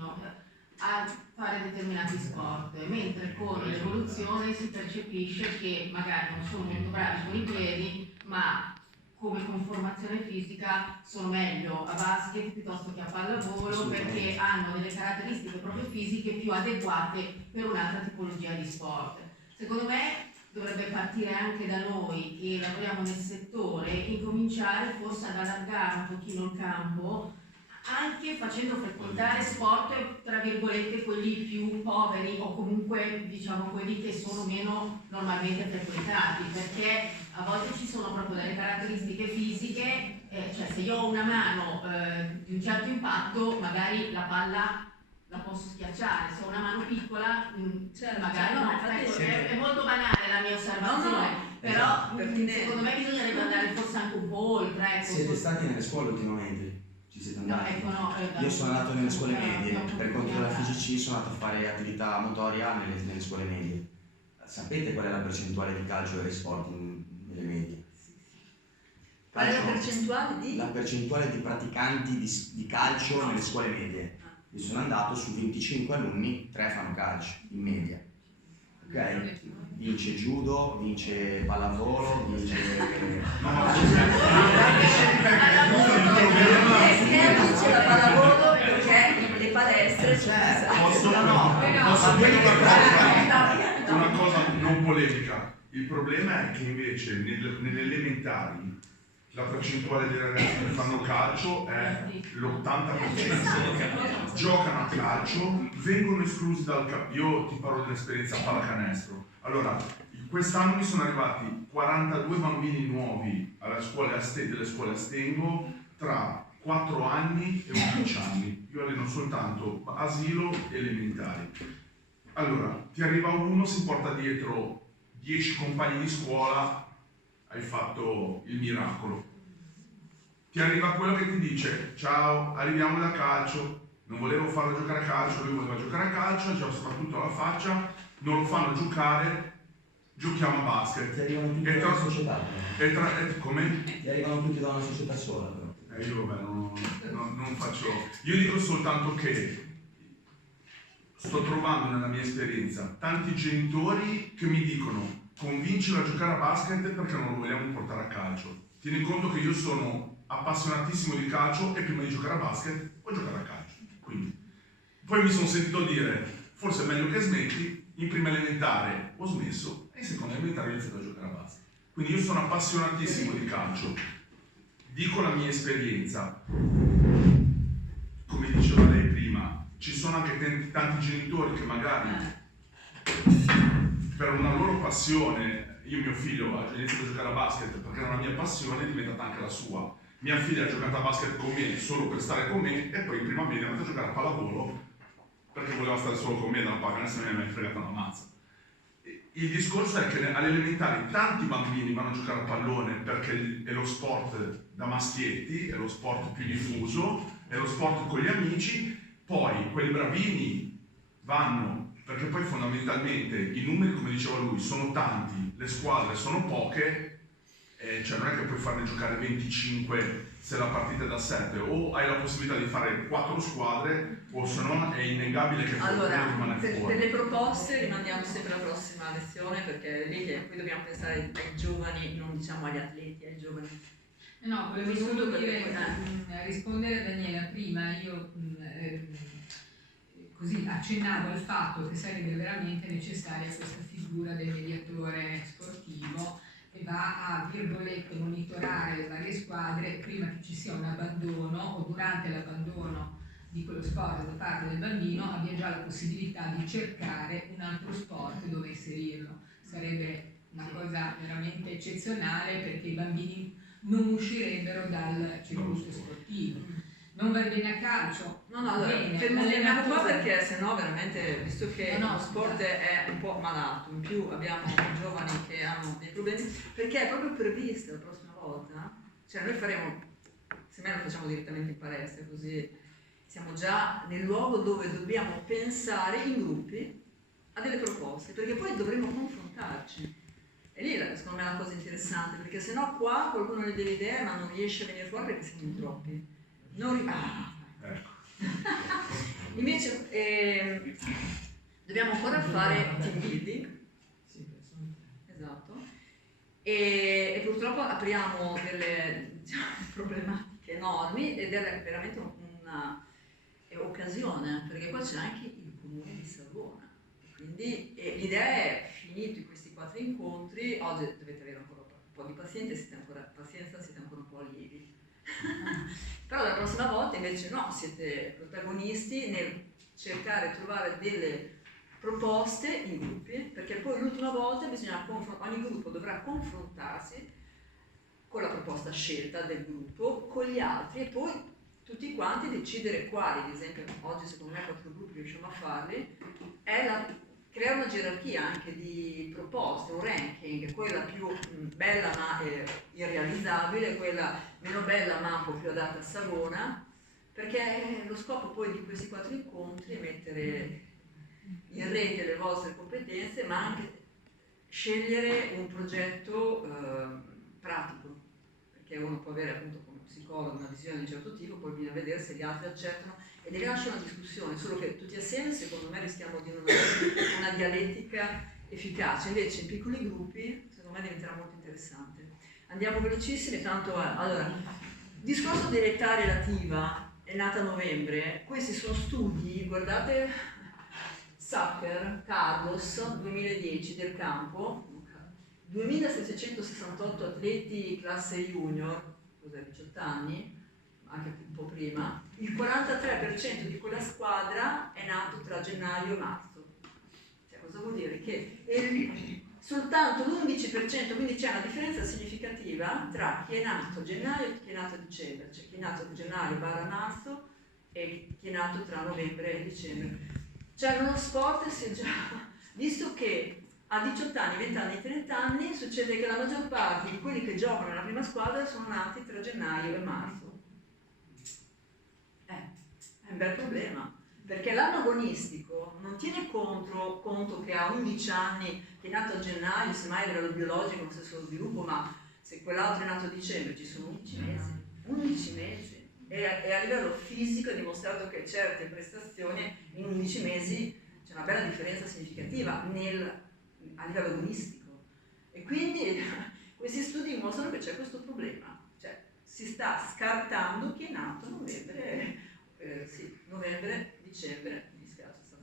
a fare determinati sport, mentre con l'evoluzione si percepisce che magari non sono molto bravi con i piedi, ma come conformazione fisica sono meglio a basket piuttosto che a pallavolo perché hanno delle caratteristiche proprio fisiche più adeguate per un'altra tipologia di sport. Secondo me dovrebbe partire anche da noi che lavoriamo nel settore, incominciare forse ad allargare un pochino il campo, anche facendo frequentare sport tra virgolette quelli più poveri o comunque diciamo quelli che sono meno normalmente frequentati, perché a volte ci sono proprio delle caratteristiche fisiche, cioè se io ho una mano di un certo impatto magari la palla la posso schiacciare, se ho una mano piccola magari no, ecco, è molto banale la mia osservazione, però secondo me bisognerebbe andare forse anche un po' oltre. Ecco. Siete stati nelle scuole ultimamente? Ci siete andati? No, io sono andato nelle scuole medie, per conto della FIGC sono andato a fare attività motoria nelle scuole medie. Sapete qual è la percentuale di calcio e sport nelle medie? Qual è la percentuale di? La percentuale di praticanti di calcio nelle scuole medie. Io sono andato su 25 alunni, 3 fanno calcio in media. Ok? Vince judo, vince pallavolo, vince... Vince la pallavolo perché le palestre posso una cosa non polemica. Il problema è che invece nelle elementari la percentuale dei ragazzi che fanno calcio è l'80%. Giocano a calcio, vengono esclusi dal calcio. Io ti parlo dell'esperienza a pallacanestro. Allora, quest'anno mi sono arrivati 42 bambini nuovi delle scuole a Stengo tra 4 anni e 11 anni. Io alleno soltanto asilo e elementari. Allora, ti arriva uno, si porta dietro 10 compagni di scuola, hai fatto il miracolo. Ti arriva quello che ti dice: ciao, arriviamo da calcio, non volevo farlo giocare a calcio, lui voleva giocare a calcio, ci ho soprattutto la faccia, non lo fanno giocare, giochiamo a basket. Ti arrivano tutti da una società. Come? Ti arrivano tutti da una società sola però. Io vabbè, non faccio. Io dico soltanto che sto trovando nella mia esperienza tanti genitori che mi dicono: convincilo a giocare a basket perché non lo vogliamo portare a calcio. Tieni conto che io sono appassionatissimo di calcio e prima di giocare a basket vuoi giocare a calcio. Quindi poi mi sono sentito dire: forse è meglio che smetti. In prima elementare ho smesso e in seconda elementare ho iniziato a giocare a basket. Quindi io sono appassionatissimo di calcio. Dico la mia esperienza, come diceva lei prima, ci sono anche tanti genitori che magari per una loro passione, io mio figlio ha iniziato a giocare a basket perché era una mia passione, è diventata anche la sua. Mia figlia ha giocato a basket con me solo per stare con me e poi in prima media è andata a giocare a pallavolo perché voleva stare solo con me, dalla pallacanestro non mi ha mai fregato una mazza. Il discorso è che alle elementari tanti bambini vanno a giocare a pallone perché è lo sport da maschietti, è lo sport più diffuso, è lo sport con gli amici, poi quelli bravini vanno, perché poi fondamentalmente i numeri, come diceva lui, sono tanti, le squadre sono poche, cioè non è che puoi farne giocare 25 se la partita è da 7, o hai la possibilità di fare 4 squadre o se no è innegabile che allora, rimane fuori. Per le proposte rimandiamo sempre alla prossima lezione perché lì qui dobbiamo pensare ai giovani, non diciamo agli atleti, ai giovani. No, volevo solo dire, rispondere a Daniela prima, io così accennavo al fatto che sarebbe veramente necessaria questa figura del mediatore sportivo che va a, virgolette, monitorare le varie squadre prima che ci sia un abbandono o durante l'abbandono di quello sport da parte del bambino abbia già la possibilità di cercare un altro sport dove inserirlo. Sarebbe una cosa veramente eccezionale perché i bambini non uscirebbero dal circuito sportivo. Non va bene a calcio. No, allora, fermiamo qua perché sennò veramente, visto che lo sport è un po' malato, in più abbiamo giovani che hanno dei problemi, perché è proprio prevista la prossima volta, cioè noi faremo, semmai lo facciamo direttamente in palestra, così siamo già nel luogo dove dobbiamo pensare in gruppi a delle proposte, perché poi dovremo confrontarci. E lì secondo me è la cosa interessante, perché sennò qua qualcuno ha delle idee ma non riesce a venire fuori perché siamo in troppi. Invece dobbiamo ancora fare team building, esatto, e purtroppo apriamo delle problematiche enormi ed è veramente una occasione, perché qua c'è anche il comune di Savona, quindi l'idea è, finiti questi 4 incontri, oggi dovete avere ancora un po' di pazienza, siete ancora un po' allievi. Però la prossima volta invece no, siete protagonisti nel cercare di trovare delle proposte in gruppi, perché poi l'ultima volta ogni gruppo dovrà confrontarsi con la proposta scelta del gruppo, con gli altri e poi tutti quanti decidere quali, ad esempio oggi secondo me 4 gruppi riusciamo a farli, creare una gerarchia anche di proposte, un ranking, quella più bella ma irrealizzabile, quella meno bella ma un po' più adatta a Savona, perché lo scopo poi di questi 4 incontri è mettere in rete le vostre competenze, ma anche scegliere un progetto pratico, perché uno può avere appunto come psicologo una visione di un certo tipo, poi bisogna vedere se gli altri accettano e deve nascere una discussione, solo che tutti assieme secondo me rischiamo di non avere una dialettica efficace, invece in piccoli gruppi secondo me diventerà molto interessante. Andiamo velocissimi, tanto allora, discorso dell'età relativa è nata a novembre, questi sono studi, guardate, Zucker, Carlos, 2010 del campo, 2768 atleti classe junior, cos'è, 18 anni, anche un po' prima, il 43% di quella squadra è nato tra gennaio e marzo. Cioè, cosa vuol dire? Che soltanto l'11%, quindi c'è una differenza significativa tra chi è nato a gennaio e chi è nato a dicembre, cioè chi è nato a gennaio/marzo e chi è nato tra novembre e dicembre. Cioè nello sport si è già visto che a 18 anni, 20 anni e 30 anni succede che la maggior parte di quelli che giocano nella prima squadra sono nati tra gennaio e marzo. È un bel problema, perché l'anno agonistico non tiene conto che a 11 anni, che è nato a gennaio, semmai a livello biologico non stesso sviluppo, ma se quell'altro è nato a dicembre ci sono 11 mesi. 11 mesi. E a livello fisico è dimostrato che certe prestazioni in 11 mesi c'è una bella differenza significativa a livello agonistico. E quindi questi studi dimostrano che c'è questo problema, cioè si sta scartando chi è nato a novembre, dicembre, mi dispiace,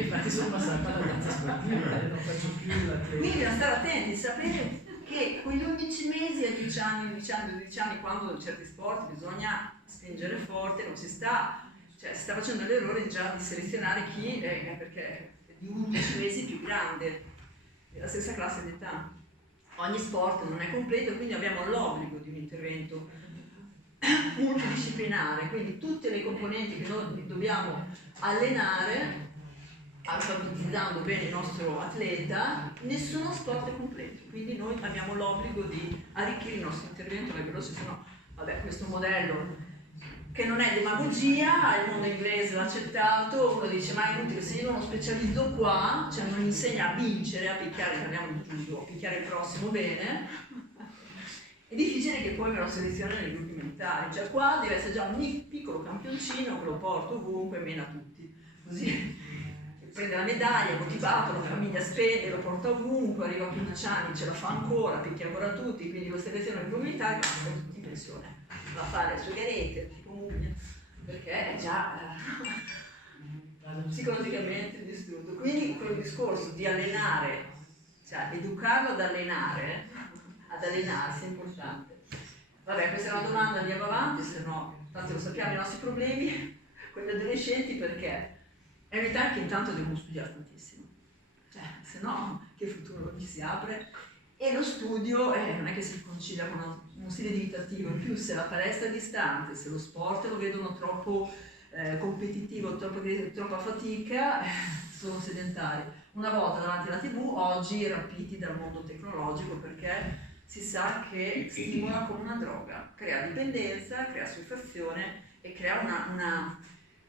infatti sono passata alla danza sportiva, non faccio più l'atleta. Quindi bisogna stare attenti, sapere che quegli 11 mesi a 10 anni, 11 anni, 12 anni, quando in certi sport bisogna spingere forte, non si sta, cioè si sta facendo l'errore già di selezionare chi è, perché è di 11 mesi più grande, della stessa classe d'età. Ogni sport non è completo, quindi abbiamo l'obbligo di un intervento multidisciplinare, quindi tutte le componenti che noi dobbiamo allenare, alfabetizzando bene il nostro atleta, nessuno sport è completo, quindi noi abbiamo l'obbligo di arricchire il nostro intervento, perché veloce, se no, vabbè, questo modello che non è demagogia, il mondo inglese l'ha accettato, uno dice ma è inutile, se io non specializzo qua, cioè non insegna a vincere, a picchiare, parliamo di judo, a picchiare il prossimo bene, è difficile che poi me lo selezioni nei gruppi militari, cioè qua deve essere già un piccolo campioncino che lo porto ovunque e mena tutti, così prende la medaglia, è motivato, la famiglia spende, lo porta ovunque, arriva a 15 anni, ce la fa ancora, picchia ancora tutti, quindi lo seleziona nei gruppi militari, ma sono tutti in pensione, va a fare le sue garette, tipo mummia, perché è già psicologicamente distrutto. Quindi quel discorso di allenare, cioè educarlo ad allenarsi è importante. Vabbè, questa è una domanda, andiamo avanti, se no, tanto lo sappiamo i nostri problemi con gli adolescenti, perché è un'età che intanto devono studiare tantissimo, cioè se no che futuro gli si apre. E lo studio non è che si concilia con uno stile di vita attivo, in più se la palestra è distante, se lo sport lo vedono troppo competitivo, troppa fatica, sono sedentari. Una volta davanti alla TV, oggi rapiti dal mondo tecnologico, perché si sa che stimola come una droga, crea dipendenza, crea assuefazione e crea una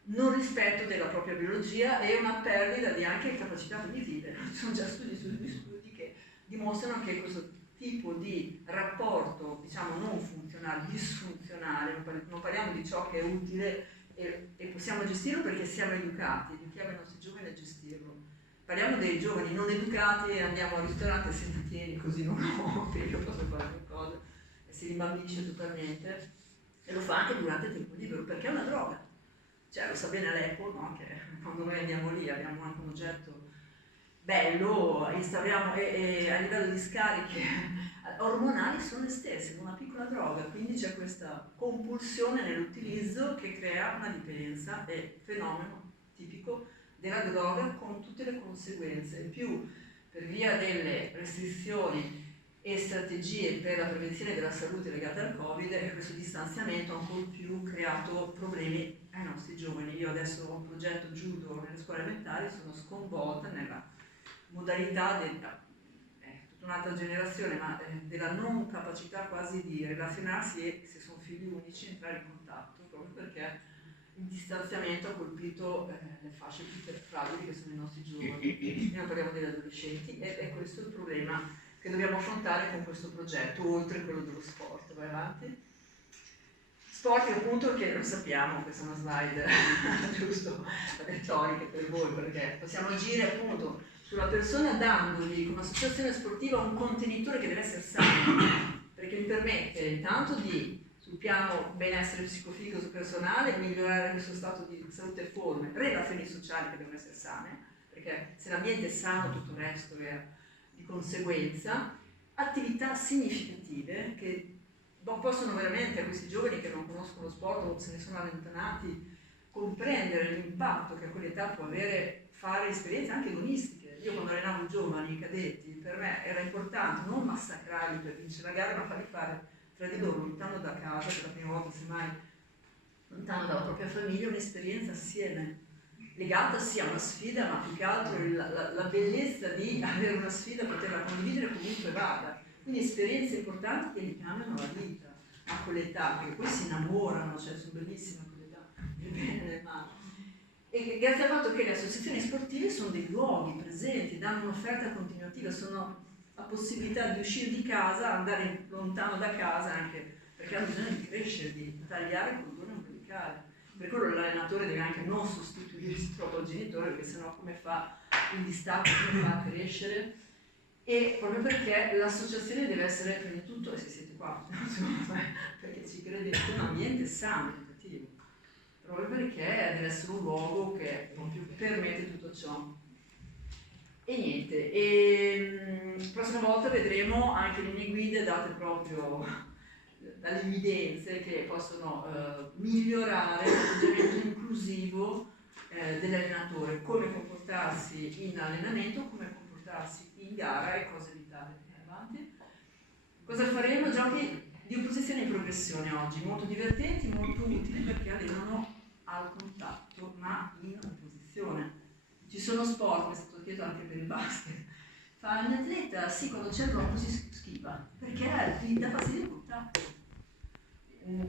non rispetto della propria biologia e una perdita di anche capacità cognitive. Ci sono già studi che dimostrano che questo tipo di rapporto, diciamo, non funzionale, disfunzionale, non parliamo di ciò che è utile e possiamo gestirlo perché siamo educati, educhiamo i nostri giovani a gestirlo. Parliamo dei giovani non educati, andiamo al ristorante e senti tieni così non ho, io posso fare qualcosa, e si rimbambisce totalmente, e lo fa anche durante il tempo libero, perché è una droga. Cioè, lo sa bene l'Apple, no? Che quando noi andiamo lì abbiamo anche un oggetto bello, instauriamo e a livello di scariche ormonali sono le stesse, una piccola droga, quindi c'è questa compulsione nell'utilizzo che crea una dipendenza, è fenomeno tipico della droga con tutte le conseguenze, in più per via delle restrizioni e strategie per la prevenzione della salute legate al Covid, questo distanziamento ha ancora più creato problemi ai nostri giovani. Io adesso ho un progetto judo nelle scuole elementari, sono sconvolta nella modalità tutta un'altra generazione, ma della non capacità quasi di relazionarsi e, se sono figli unici, entrare in contatto, proprio perché il distanziamento ha colpito le fasce più fragili che sono i nostri giovani. Noi parliamo degli adolescenti ed è questo il problema che dobbiamo affrontare con questo progetto, oltre quello dello sport. Vai avanti. Sport appunto che lo sappiamo, questa è una slide giusto, retorica per voi, perché possiamo agire appunto sulla persona dandogli come associazione sportiva un contenitore che deve essere sano, perché mi permette intanto di, sul piano benessere psicofisico personale, migliorare questo stato di salute e forme, relazioni sociali che devono essere sane, perché se l'ambiente è sano tutto il resto è di conseguenza, attività significative che possono veramente a questi giovani che non conoscono lo sport o se ne sono allontanati comprendere l'impatto che a quell'età può avere fare esperienze anche agonistiche. Io quando allenavo i giovani, i cadetti, per me era importante non massacrarli per vincere la gara, ma farli fare tra di loro, lontano da casa, per la prima volta semmai lontano dalla propria famiglia, un'esperienza assieme, legata sia a una sfida, ma più che altro la bellezza di avere una sfida, poterla condividere comunque vada. Quindi esperienze importanti che gli cambiano la vita a quell'età, perché poi si innamorano, cioè sono bellissime a quell'età, nel bene e nel male. E grazie al fatto che le associazioni sportive sono dei luoghi presenti, danno un'offerta continuativa, sono la possibilità di uscire di casa, andare lontano da casa, anche perché hanno bisogno di crescere, di tagliare il cordone umbilicale. Per quello l'allenatore deve anche non sostituirsi troppo al genitore, perché sennò come fa il distacco, come fa a crescere? E proprio perché l'associazione deve essere prima di tutto, e se siete qua, perché ci credete, un ambiente sano, educativo, proprio perché deve essere un luogo che proprio permette tutto ciò. E niente, la prossima volta vedremo anche linee guida date proprio dalle evidenze che possono migliorare l'atteggiamento inclusivo dell'allenatore, come comportarsi in allenamento, come comportarsi in gara e cosa evitare. Avanti. Cosa faremo? Giochi di opposizione e progressione oggi, molto divertenti, molto utili perché allenano al contatto ma in opposizione. Ci sono sport, è stato chiesto anche per il basket, fa un atleta, sì, quando c'è il blocco si schiva, perché ti dà fastidio il contatto.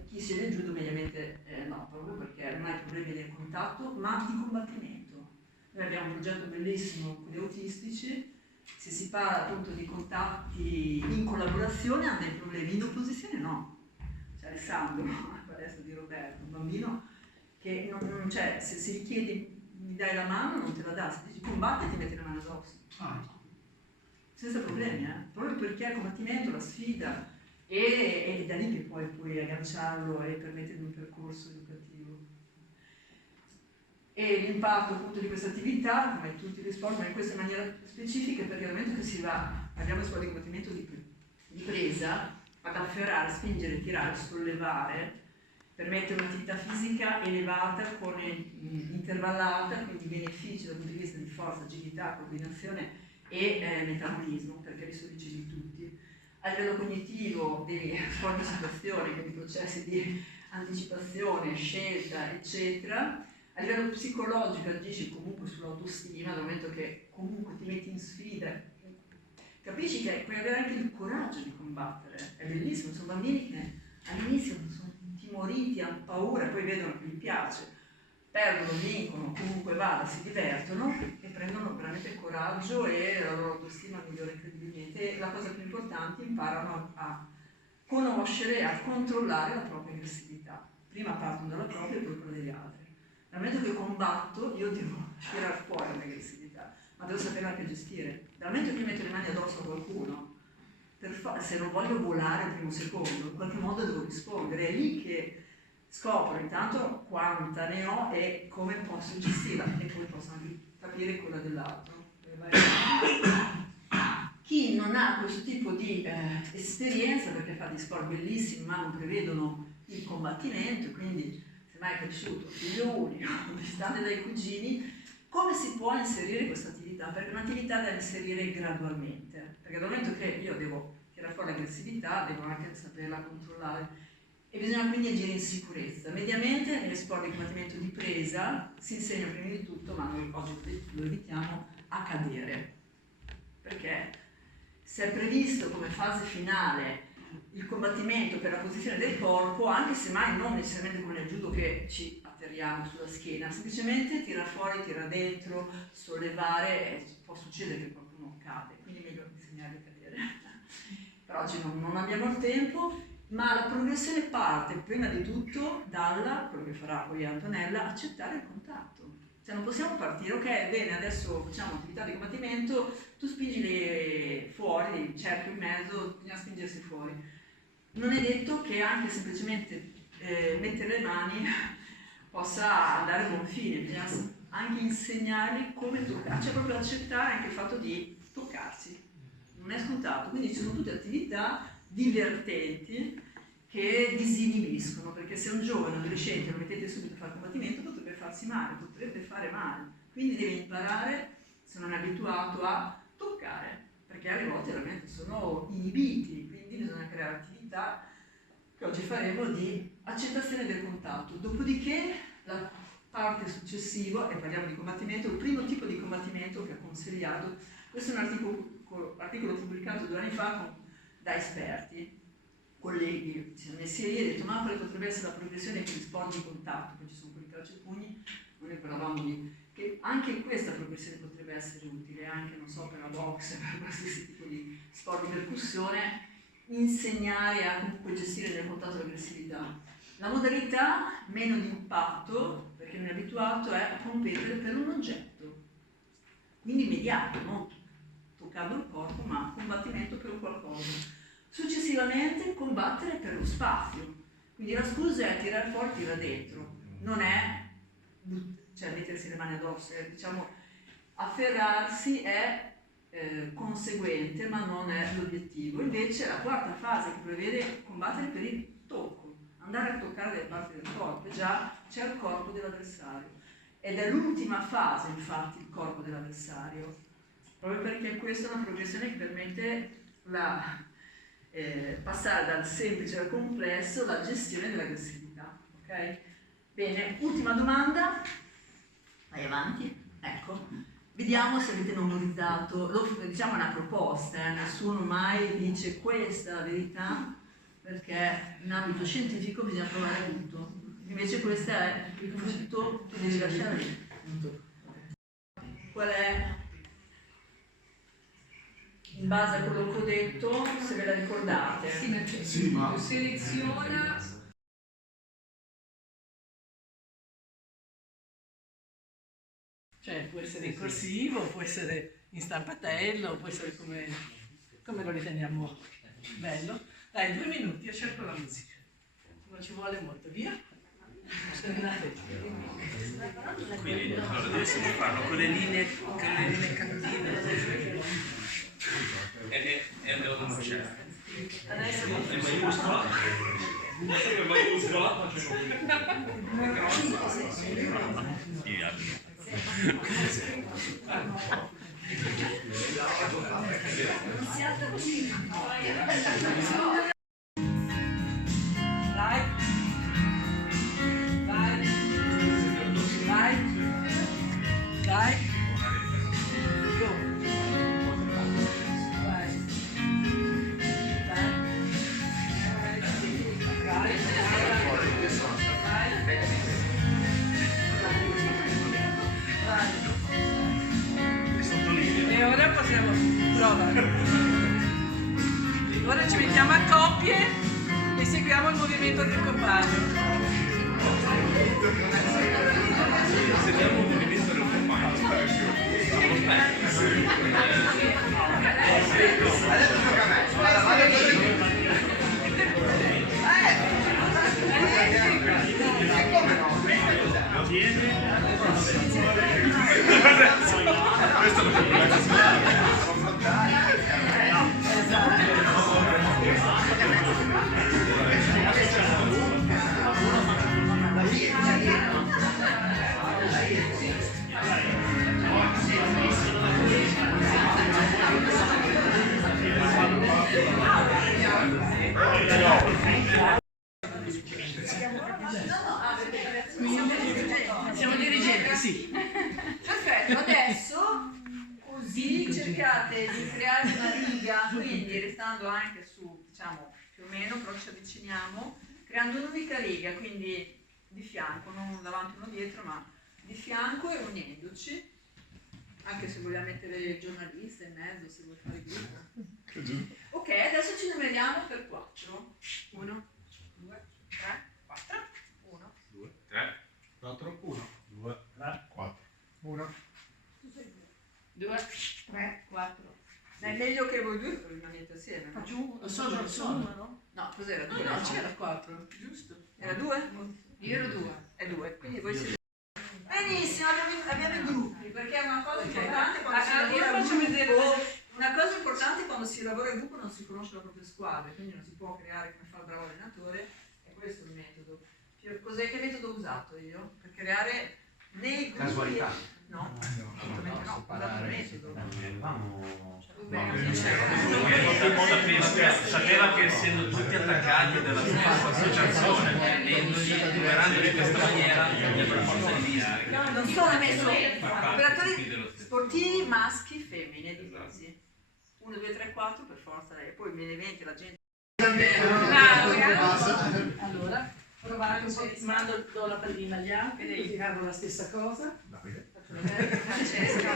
Chi si è giudo mediamente no, proprio perché non hai problemi del contatto ma di combattimento. Noi abbiamo un progetto bellissimo con gli autistici, se si parla appunto di contatti in collaborazione hanno dei problemi, in opposizione no. C'è Alessandro, adesso di Roberto, un bambino che cioè, se si richiede mi dai la mano non te la dà, se ti combatte ti metti la mano addosso. Senza problemi, proprio perché il combattimento, la sfida e da lì che poi puoi agganciarlo e permettergli un percorso educativo. e l'impatto appunto di questa attività, come tutti gli sport, ma in questa maniera specifica, perché nel momento che si va, parliamo di sport di combattimento di presa, ad afferrare, spingere, tirare, sollevare, permette un'attività fisica elevata, con intervallata, quindi benefici dal punto di vista di forza, agilità, coordinazione e metabolismo, perché li soddisfa di tutti. A livello cognitivo devi sport di situazione, quindi processi di anticipazione, scelta, eccetera. A livello psicologico agisci comunque sull'autostima, dal momento che comunque ti metti in sfida, capisci che puoi avere anche il coraggio di combattere, è bellissimo, sono bambini che all'inizio sono timoriti, hanno paura, poi vedono che gli piace, perdono, vincono, comunque vada, si divertono e prendono veramente coraggio e la loro autostima migliora incredibilmente e la cosa più importante, imparano a conoscere e a controllare la propria aggressività. Prima partono dalla propria e poi quella degli altri. Nel momento che combatto io devo tirare fuori l'aggressività, ma devo sapere anche gestire. Dal momento che io metto le mani addosso a qualcuno, se non voglio volare al primo secondo, in qualche modo devo rispondere. È lì che scopro intanto quanta ne ho e come posso gestirla e poi posso anche capire quella dell'altro. Chi non ha questo tipo di esperienza, perché fa dei sport bellissimi ma non prevedono il combattimento, quindi se mai è cresciuto figlio unico, distante dai cugini, come si può inserire questa attività? Perché è un'attività da inserire gradualmente, perché dal momento che io devo tirare fuori l'aggressività, devo anche saperla controllare e bisogna quindi agire in sicurezza. Mediamente negli sport di combattimento di presa si insegna prima di tutto, ma noi oggi lo evitiamo, a cadere, perché se è previsto come fase finale il combattimento per la posizione del corpo, anche se mai non necessariamente come nel judo che ci atterriamo sulla schiena, semplicemente tira fuori, tira dentro, sollevare, può succedere che qualcuno cade, quindi è meglio insegnare a cadere. Per oggi non abbiamo il tempo, ma la progressione parte prima di tutto dalla, quello che farà poi Antonella, accettare il contatto. Cioè non possiamo partire, ok, bene, adesso facciamo attività di combattimento, tu spingili fuori, cerco in mezzo, bisogna spingersi fuori. Non è detto che anche semplicemente mettere le mani possa andare a buon fine, bisogna anche insegnargli come toccare, cioè proprio accettare anche il fatto di toccarsi. Non è scontato, quindi ci sono tutte attività divertenti che disinibiscono, perché se un giovane adolescente lo mettete subito a fare combattimento potrebbe farsi male, potrebbe fare male, quindi deve imparare, se non è abituato, a toccare, perché alle volte veramente sono inibiti, quindi bisogna creare attività che oggi faremo di accettazione del contatto. Dopodiché la parte successiva, e parliamo di combattimento, il primo tipo di combattimento che è consigliato, questo è un articolo pubblicato 2 anni fa da esperti, colleghi si sono messi lì e hanno detto ma quale potrebbe essere la progressione per gli sport di contatto, poi ci sono quelli calcio e pugni, noi parlavamo di che anche questa progressione potrebbe essere utile, anche non so per la box, per qualsiasi tipo di sport di percussione, insegnare a comunque gestire nel contatto l'aggressività. La modalità meno di impatto, perché non è abituato, è a competere per un oggetto, quindi immediato, non toccando il corpo, ma combattimento per un qualcosa. Successivamente combattere per lo spazio, quindi la scusa è tirare fuori, tirare dentro, non è cioè mettersi le mani addosso, diciamo afferrarsi è conseguente ma non è l'obiettivo. Invece la quarta fase che prevede combattere per il tocco, andare a toccare delle parti del corpo, già c'è il corpo dell'avversario ed è l'ultima fase infatti il corpo dell'avversario, proprio perché questa è una progressione che permette passare dal semplice al complesso, la gestione dell'aggressività. Ok? Bene, ultima domanda, vai avanti, ecco, vediamo se avete memorizzato, diciamo una proposta, nessuno mai dice questa è la verità, perché in ambito scientifico bisogna provare tutto, invece questo è il frutto che devi lasciare lì. Qual è? In base a quello che ho detto, se ve la ricordate. Sì, ma seleziona. Cioè può essere in corsivo, può essere in stampatello, può essere come lo riteniamo bello. Dai, 2 minuti, io cerco la musica. Non ci vuole molto, via. Quindi allora dovessimo farlo con le linee cattive e non c'è. Adesso Il maiuscolo. Il maiuscolo. Vai. Vai. Vai. Vai. Go. Vai. Vai. E ora possiamo provare. Ora ci mettiamo a coppie e seguiamo il movimento del compagno. Seguiamo il movimento del compagno. Adesso tocca a me. Guarda, vado così. E come no? Questo lo Siamo dirigenti, sì. Perfetto, adesso così cercate di creare una riga, quindi restando anche su, diciamo, più o meno, però ci avviciniamo, creando un'unica riga, quindi di fianco, non davanti uno dietro, ma di fianco e unendoci, anche se vogliamo mettere il giornalista in mezzo, se vuoi fare gruppo. Ok, adesso ci numeriamo per 4. 1, 2, 3, 4. 1, 2, 3, 4, 1, 2, 3, 4, 1. 2, 3, 4. Ma è meglio che voi due rimanete assieme, no? Faccio sono. No, cos'era? 2? No, c'era 4, giusto? Era 2? Io ero 2. È 2, quindi voi siete... Benissimo, abbiamo i gruppi, perché è una cosa importante quando si lavora io in faccio vedere gruppo. Una cosa importante quando si lavora in gruppo non si conosce la propria squadra, quindi non si può creare come fa il bravo allenatore, e questo è il metodo. Che metodo ho usato io? Per creare nei gruppi... Casualità. No, assolutamente no, ho usato il metodo. sapeva che essendo tutti attaccati dalla stessa associazione e numerandoli in questa maniera per forza di vista Non sono messo operatori sportivi maschi, femmine divisi. 1, 2, 3, 4 per forza, e poi viene 20 la gente. Allora, provate un po', do la pallina agli altri, così fanno la stessa cosa. Francesca.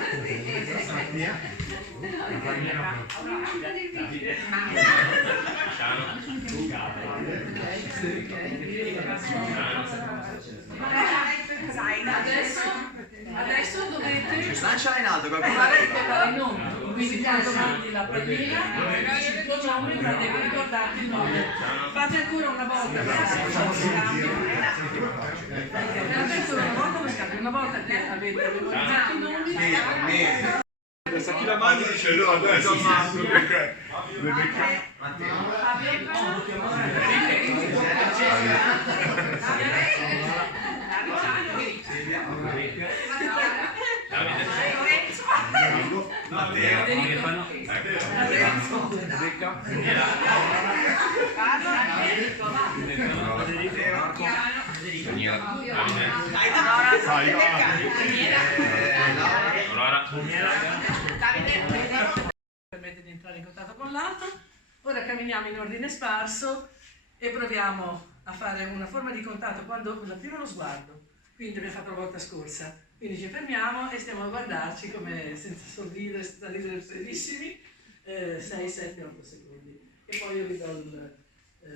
Adesso dovete Lanciala in alto, qualcuno fare arriva. il nome. Quindi quando mandi la pallina, il tuo nome, ma devi ricordarti il nome. Fate ancora una volta lo scambio. Fate ancora una volta lo scambio. Una volta che avete memorizzato i nomi, Sa chi la manda dice no, adesso sì, perché permette di entrare in contatto con l'altro. Ora camminiamo in ordine sparso e proviamo a fare una forma di contatto quando la prima lo sguardo, quindi abbiamo fatto la volta scorsa, quindi ci fermiamo e stiamo a guardarci come senza sorridere, senza ridere serissimi, 6, 7, 8 secondi e poi io vi do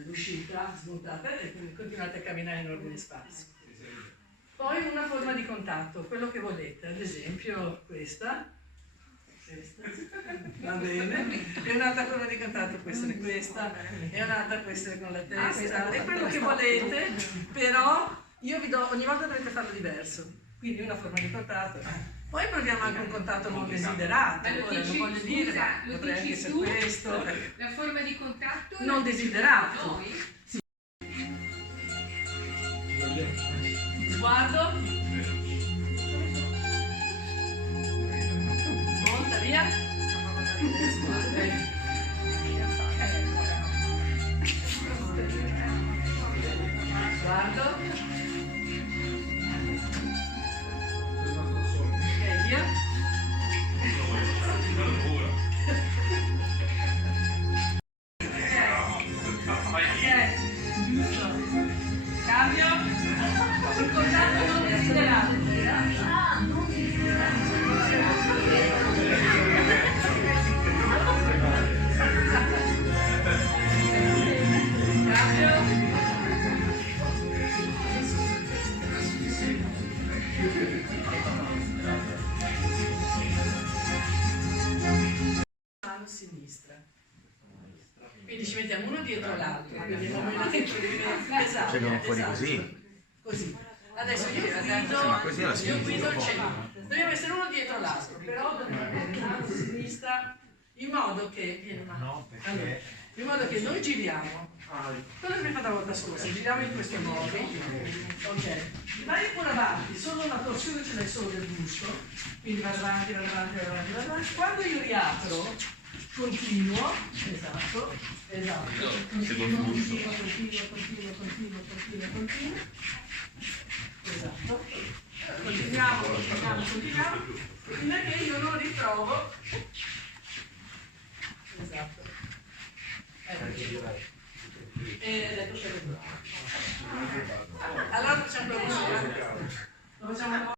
l'uscita smontata e quindi continuate a camminare in ordine sparso. Poi una forma di contatto, quello che volete, ad esempio questa, va bene, e un'altra forma di contatto può essere questa, e un'altra può essere con la testa, è quello che volete, però io vi do, ogni volta dovete farlo diverso, quindi una forma di contatto. Poi proviamo anche un contatto non desiderato, Ma lo ora non dici, voglio dire, scusa, ma lo potrebbe dici essere tu? questo. La forma di contatto Non desiderato. Noi? Sguardo. Volta via. Sguardo. Ok, via. Giusto. Cambio. Il contatto non desiderato. Cambio. Mano sinistra. Quindi ci mettiamo uno dietro l'altro, quindi il movimento esatto, Se viene fuori esatto. così. Adesso io così alla guido il sinistra. centro. Dobbiamo essere uno dietro l'altro, però dobbiamo avere la mano sinistra in modo che allora, in modo che noi giriamo. Quello che mi fa la volta scorsa, giriamo in questo modo. Ok. Vai pure avanti, solo una torsione ce l'hai solo del busto, quindi vai avanti, vai avanti, vai avanti, vai avanti. Quando io riapro, continuo, esatto, continuo. Esatto. Continuiamo, fino a che io non ritrovo. Esatto. Ed ecco che allora facciamo così. Lo facciamo un po'.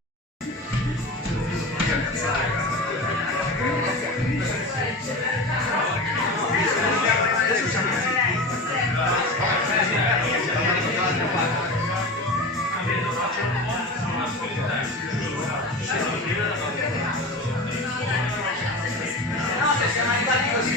No, se siamo arrivati così.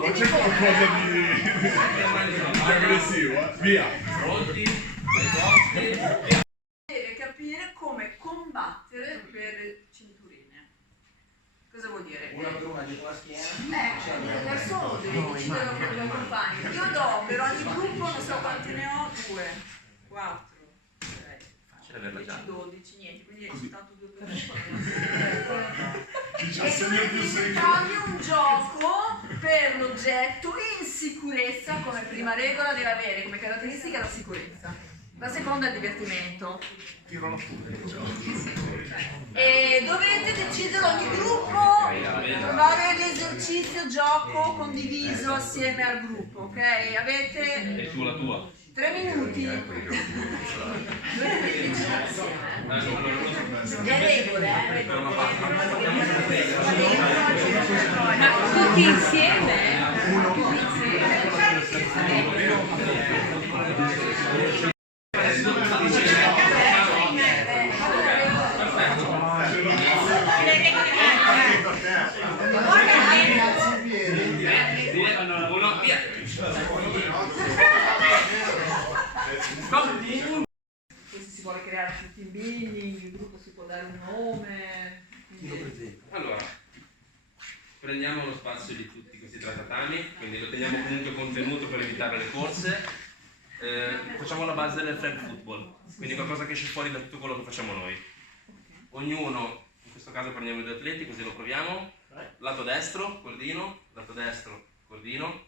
Ma c'è qualcosa di aggressivo? Via! Deve capire come combattere per le cinturine. Cosa vuol dire? Una per una dietro la schiena. Da solo devi decidere con i tuoi compagni. Io do per ogni gruppo, non so quanti ne ho, 2, 4, 6, 10, 12, niente, quindi è soltanto 2 per uno. E dovete farmi un gioco per l'oggetto in sicurezza, come prima regola deve avere come caratteristica la sicurezza. La seconda è il divertimento. Tiro alla furia. E dovete decidere ogni gruppo, trovare l'esercizio gioco condiviso assieme al gruppo, ok? Avete E tu la tua? 3 minuti. Dovete decidere le regole, Per una parte. Ma tutti insieme? Questi si vuole creare tutti i bini, il gruppo si può dare un nome. Allora, prendiamo lo spazio di tutti questi tre tatami, quindi lo teniamo comunque contenuto per evitare le corse. Facciamo la base del flag football, quindi qualcosa che esce fuori da tutto quello che facciamo noi. Ognuno, in questo caso prendiamo i due atleti, così lo proviamo. Lato destro, cordino, lato destro, cordino.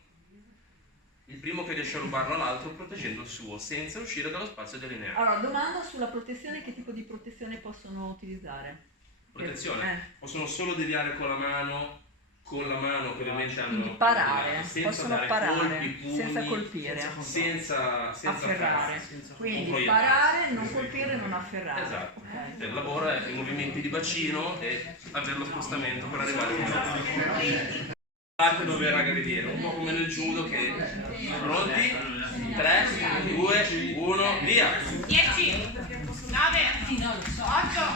Il primo che riesce a rubarlo all'altro proteggendo il suo, senza uscire dallo spazio delineato. Allora, domanda sulla protezione, che tipo di protezione possono utilizzare? Protezione, possono solo deviare con la mano che ovviamente hanno... Quindi parare, senza possono dare parare, colpi, pugni, senza colpire, senza afferrare. senza Quindi proiettare. parare, non colpire, non afferrare. Esatto. Il lavoro è i movimenti di bacino e avere lo spostamento per arrivare a parte dove era aggredire, un po' come nel judo che pronti? 3, 2, 1, via! 10, 9, 8,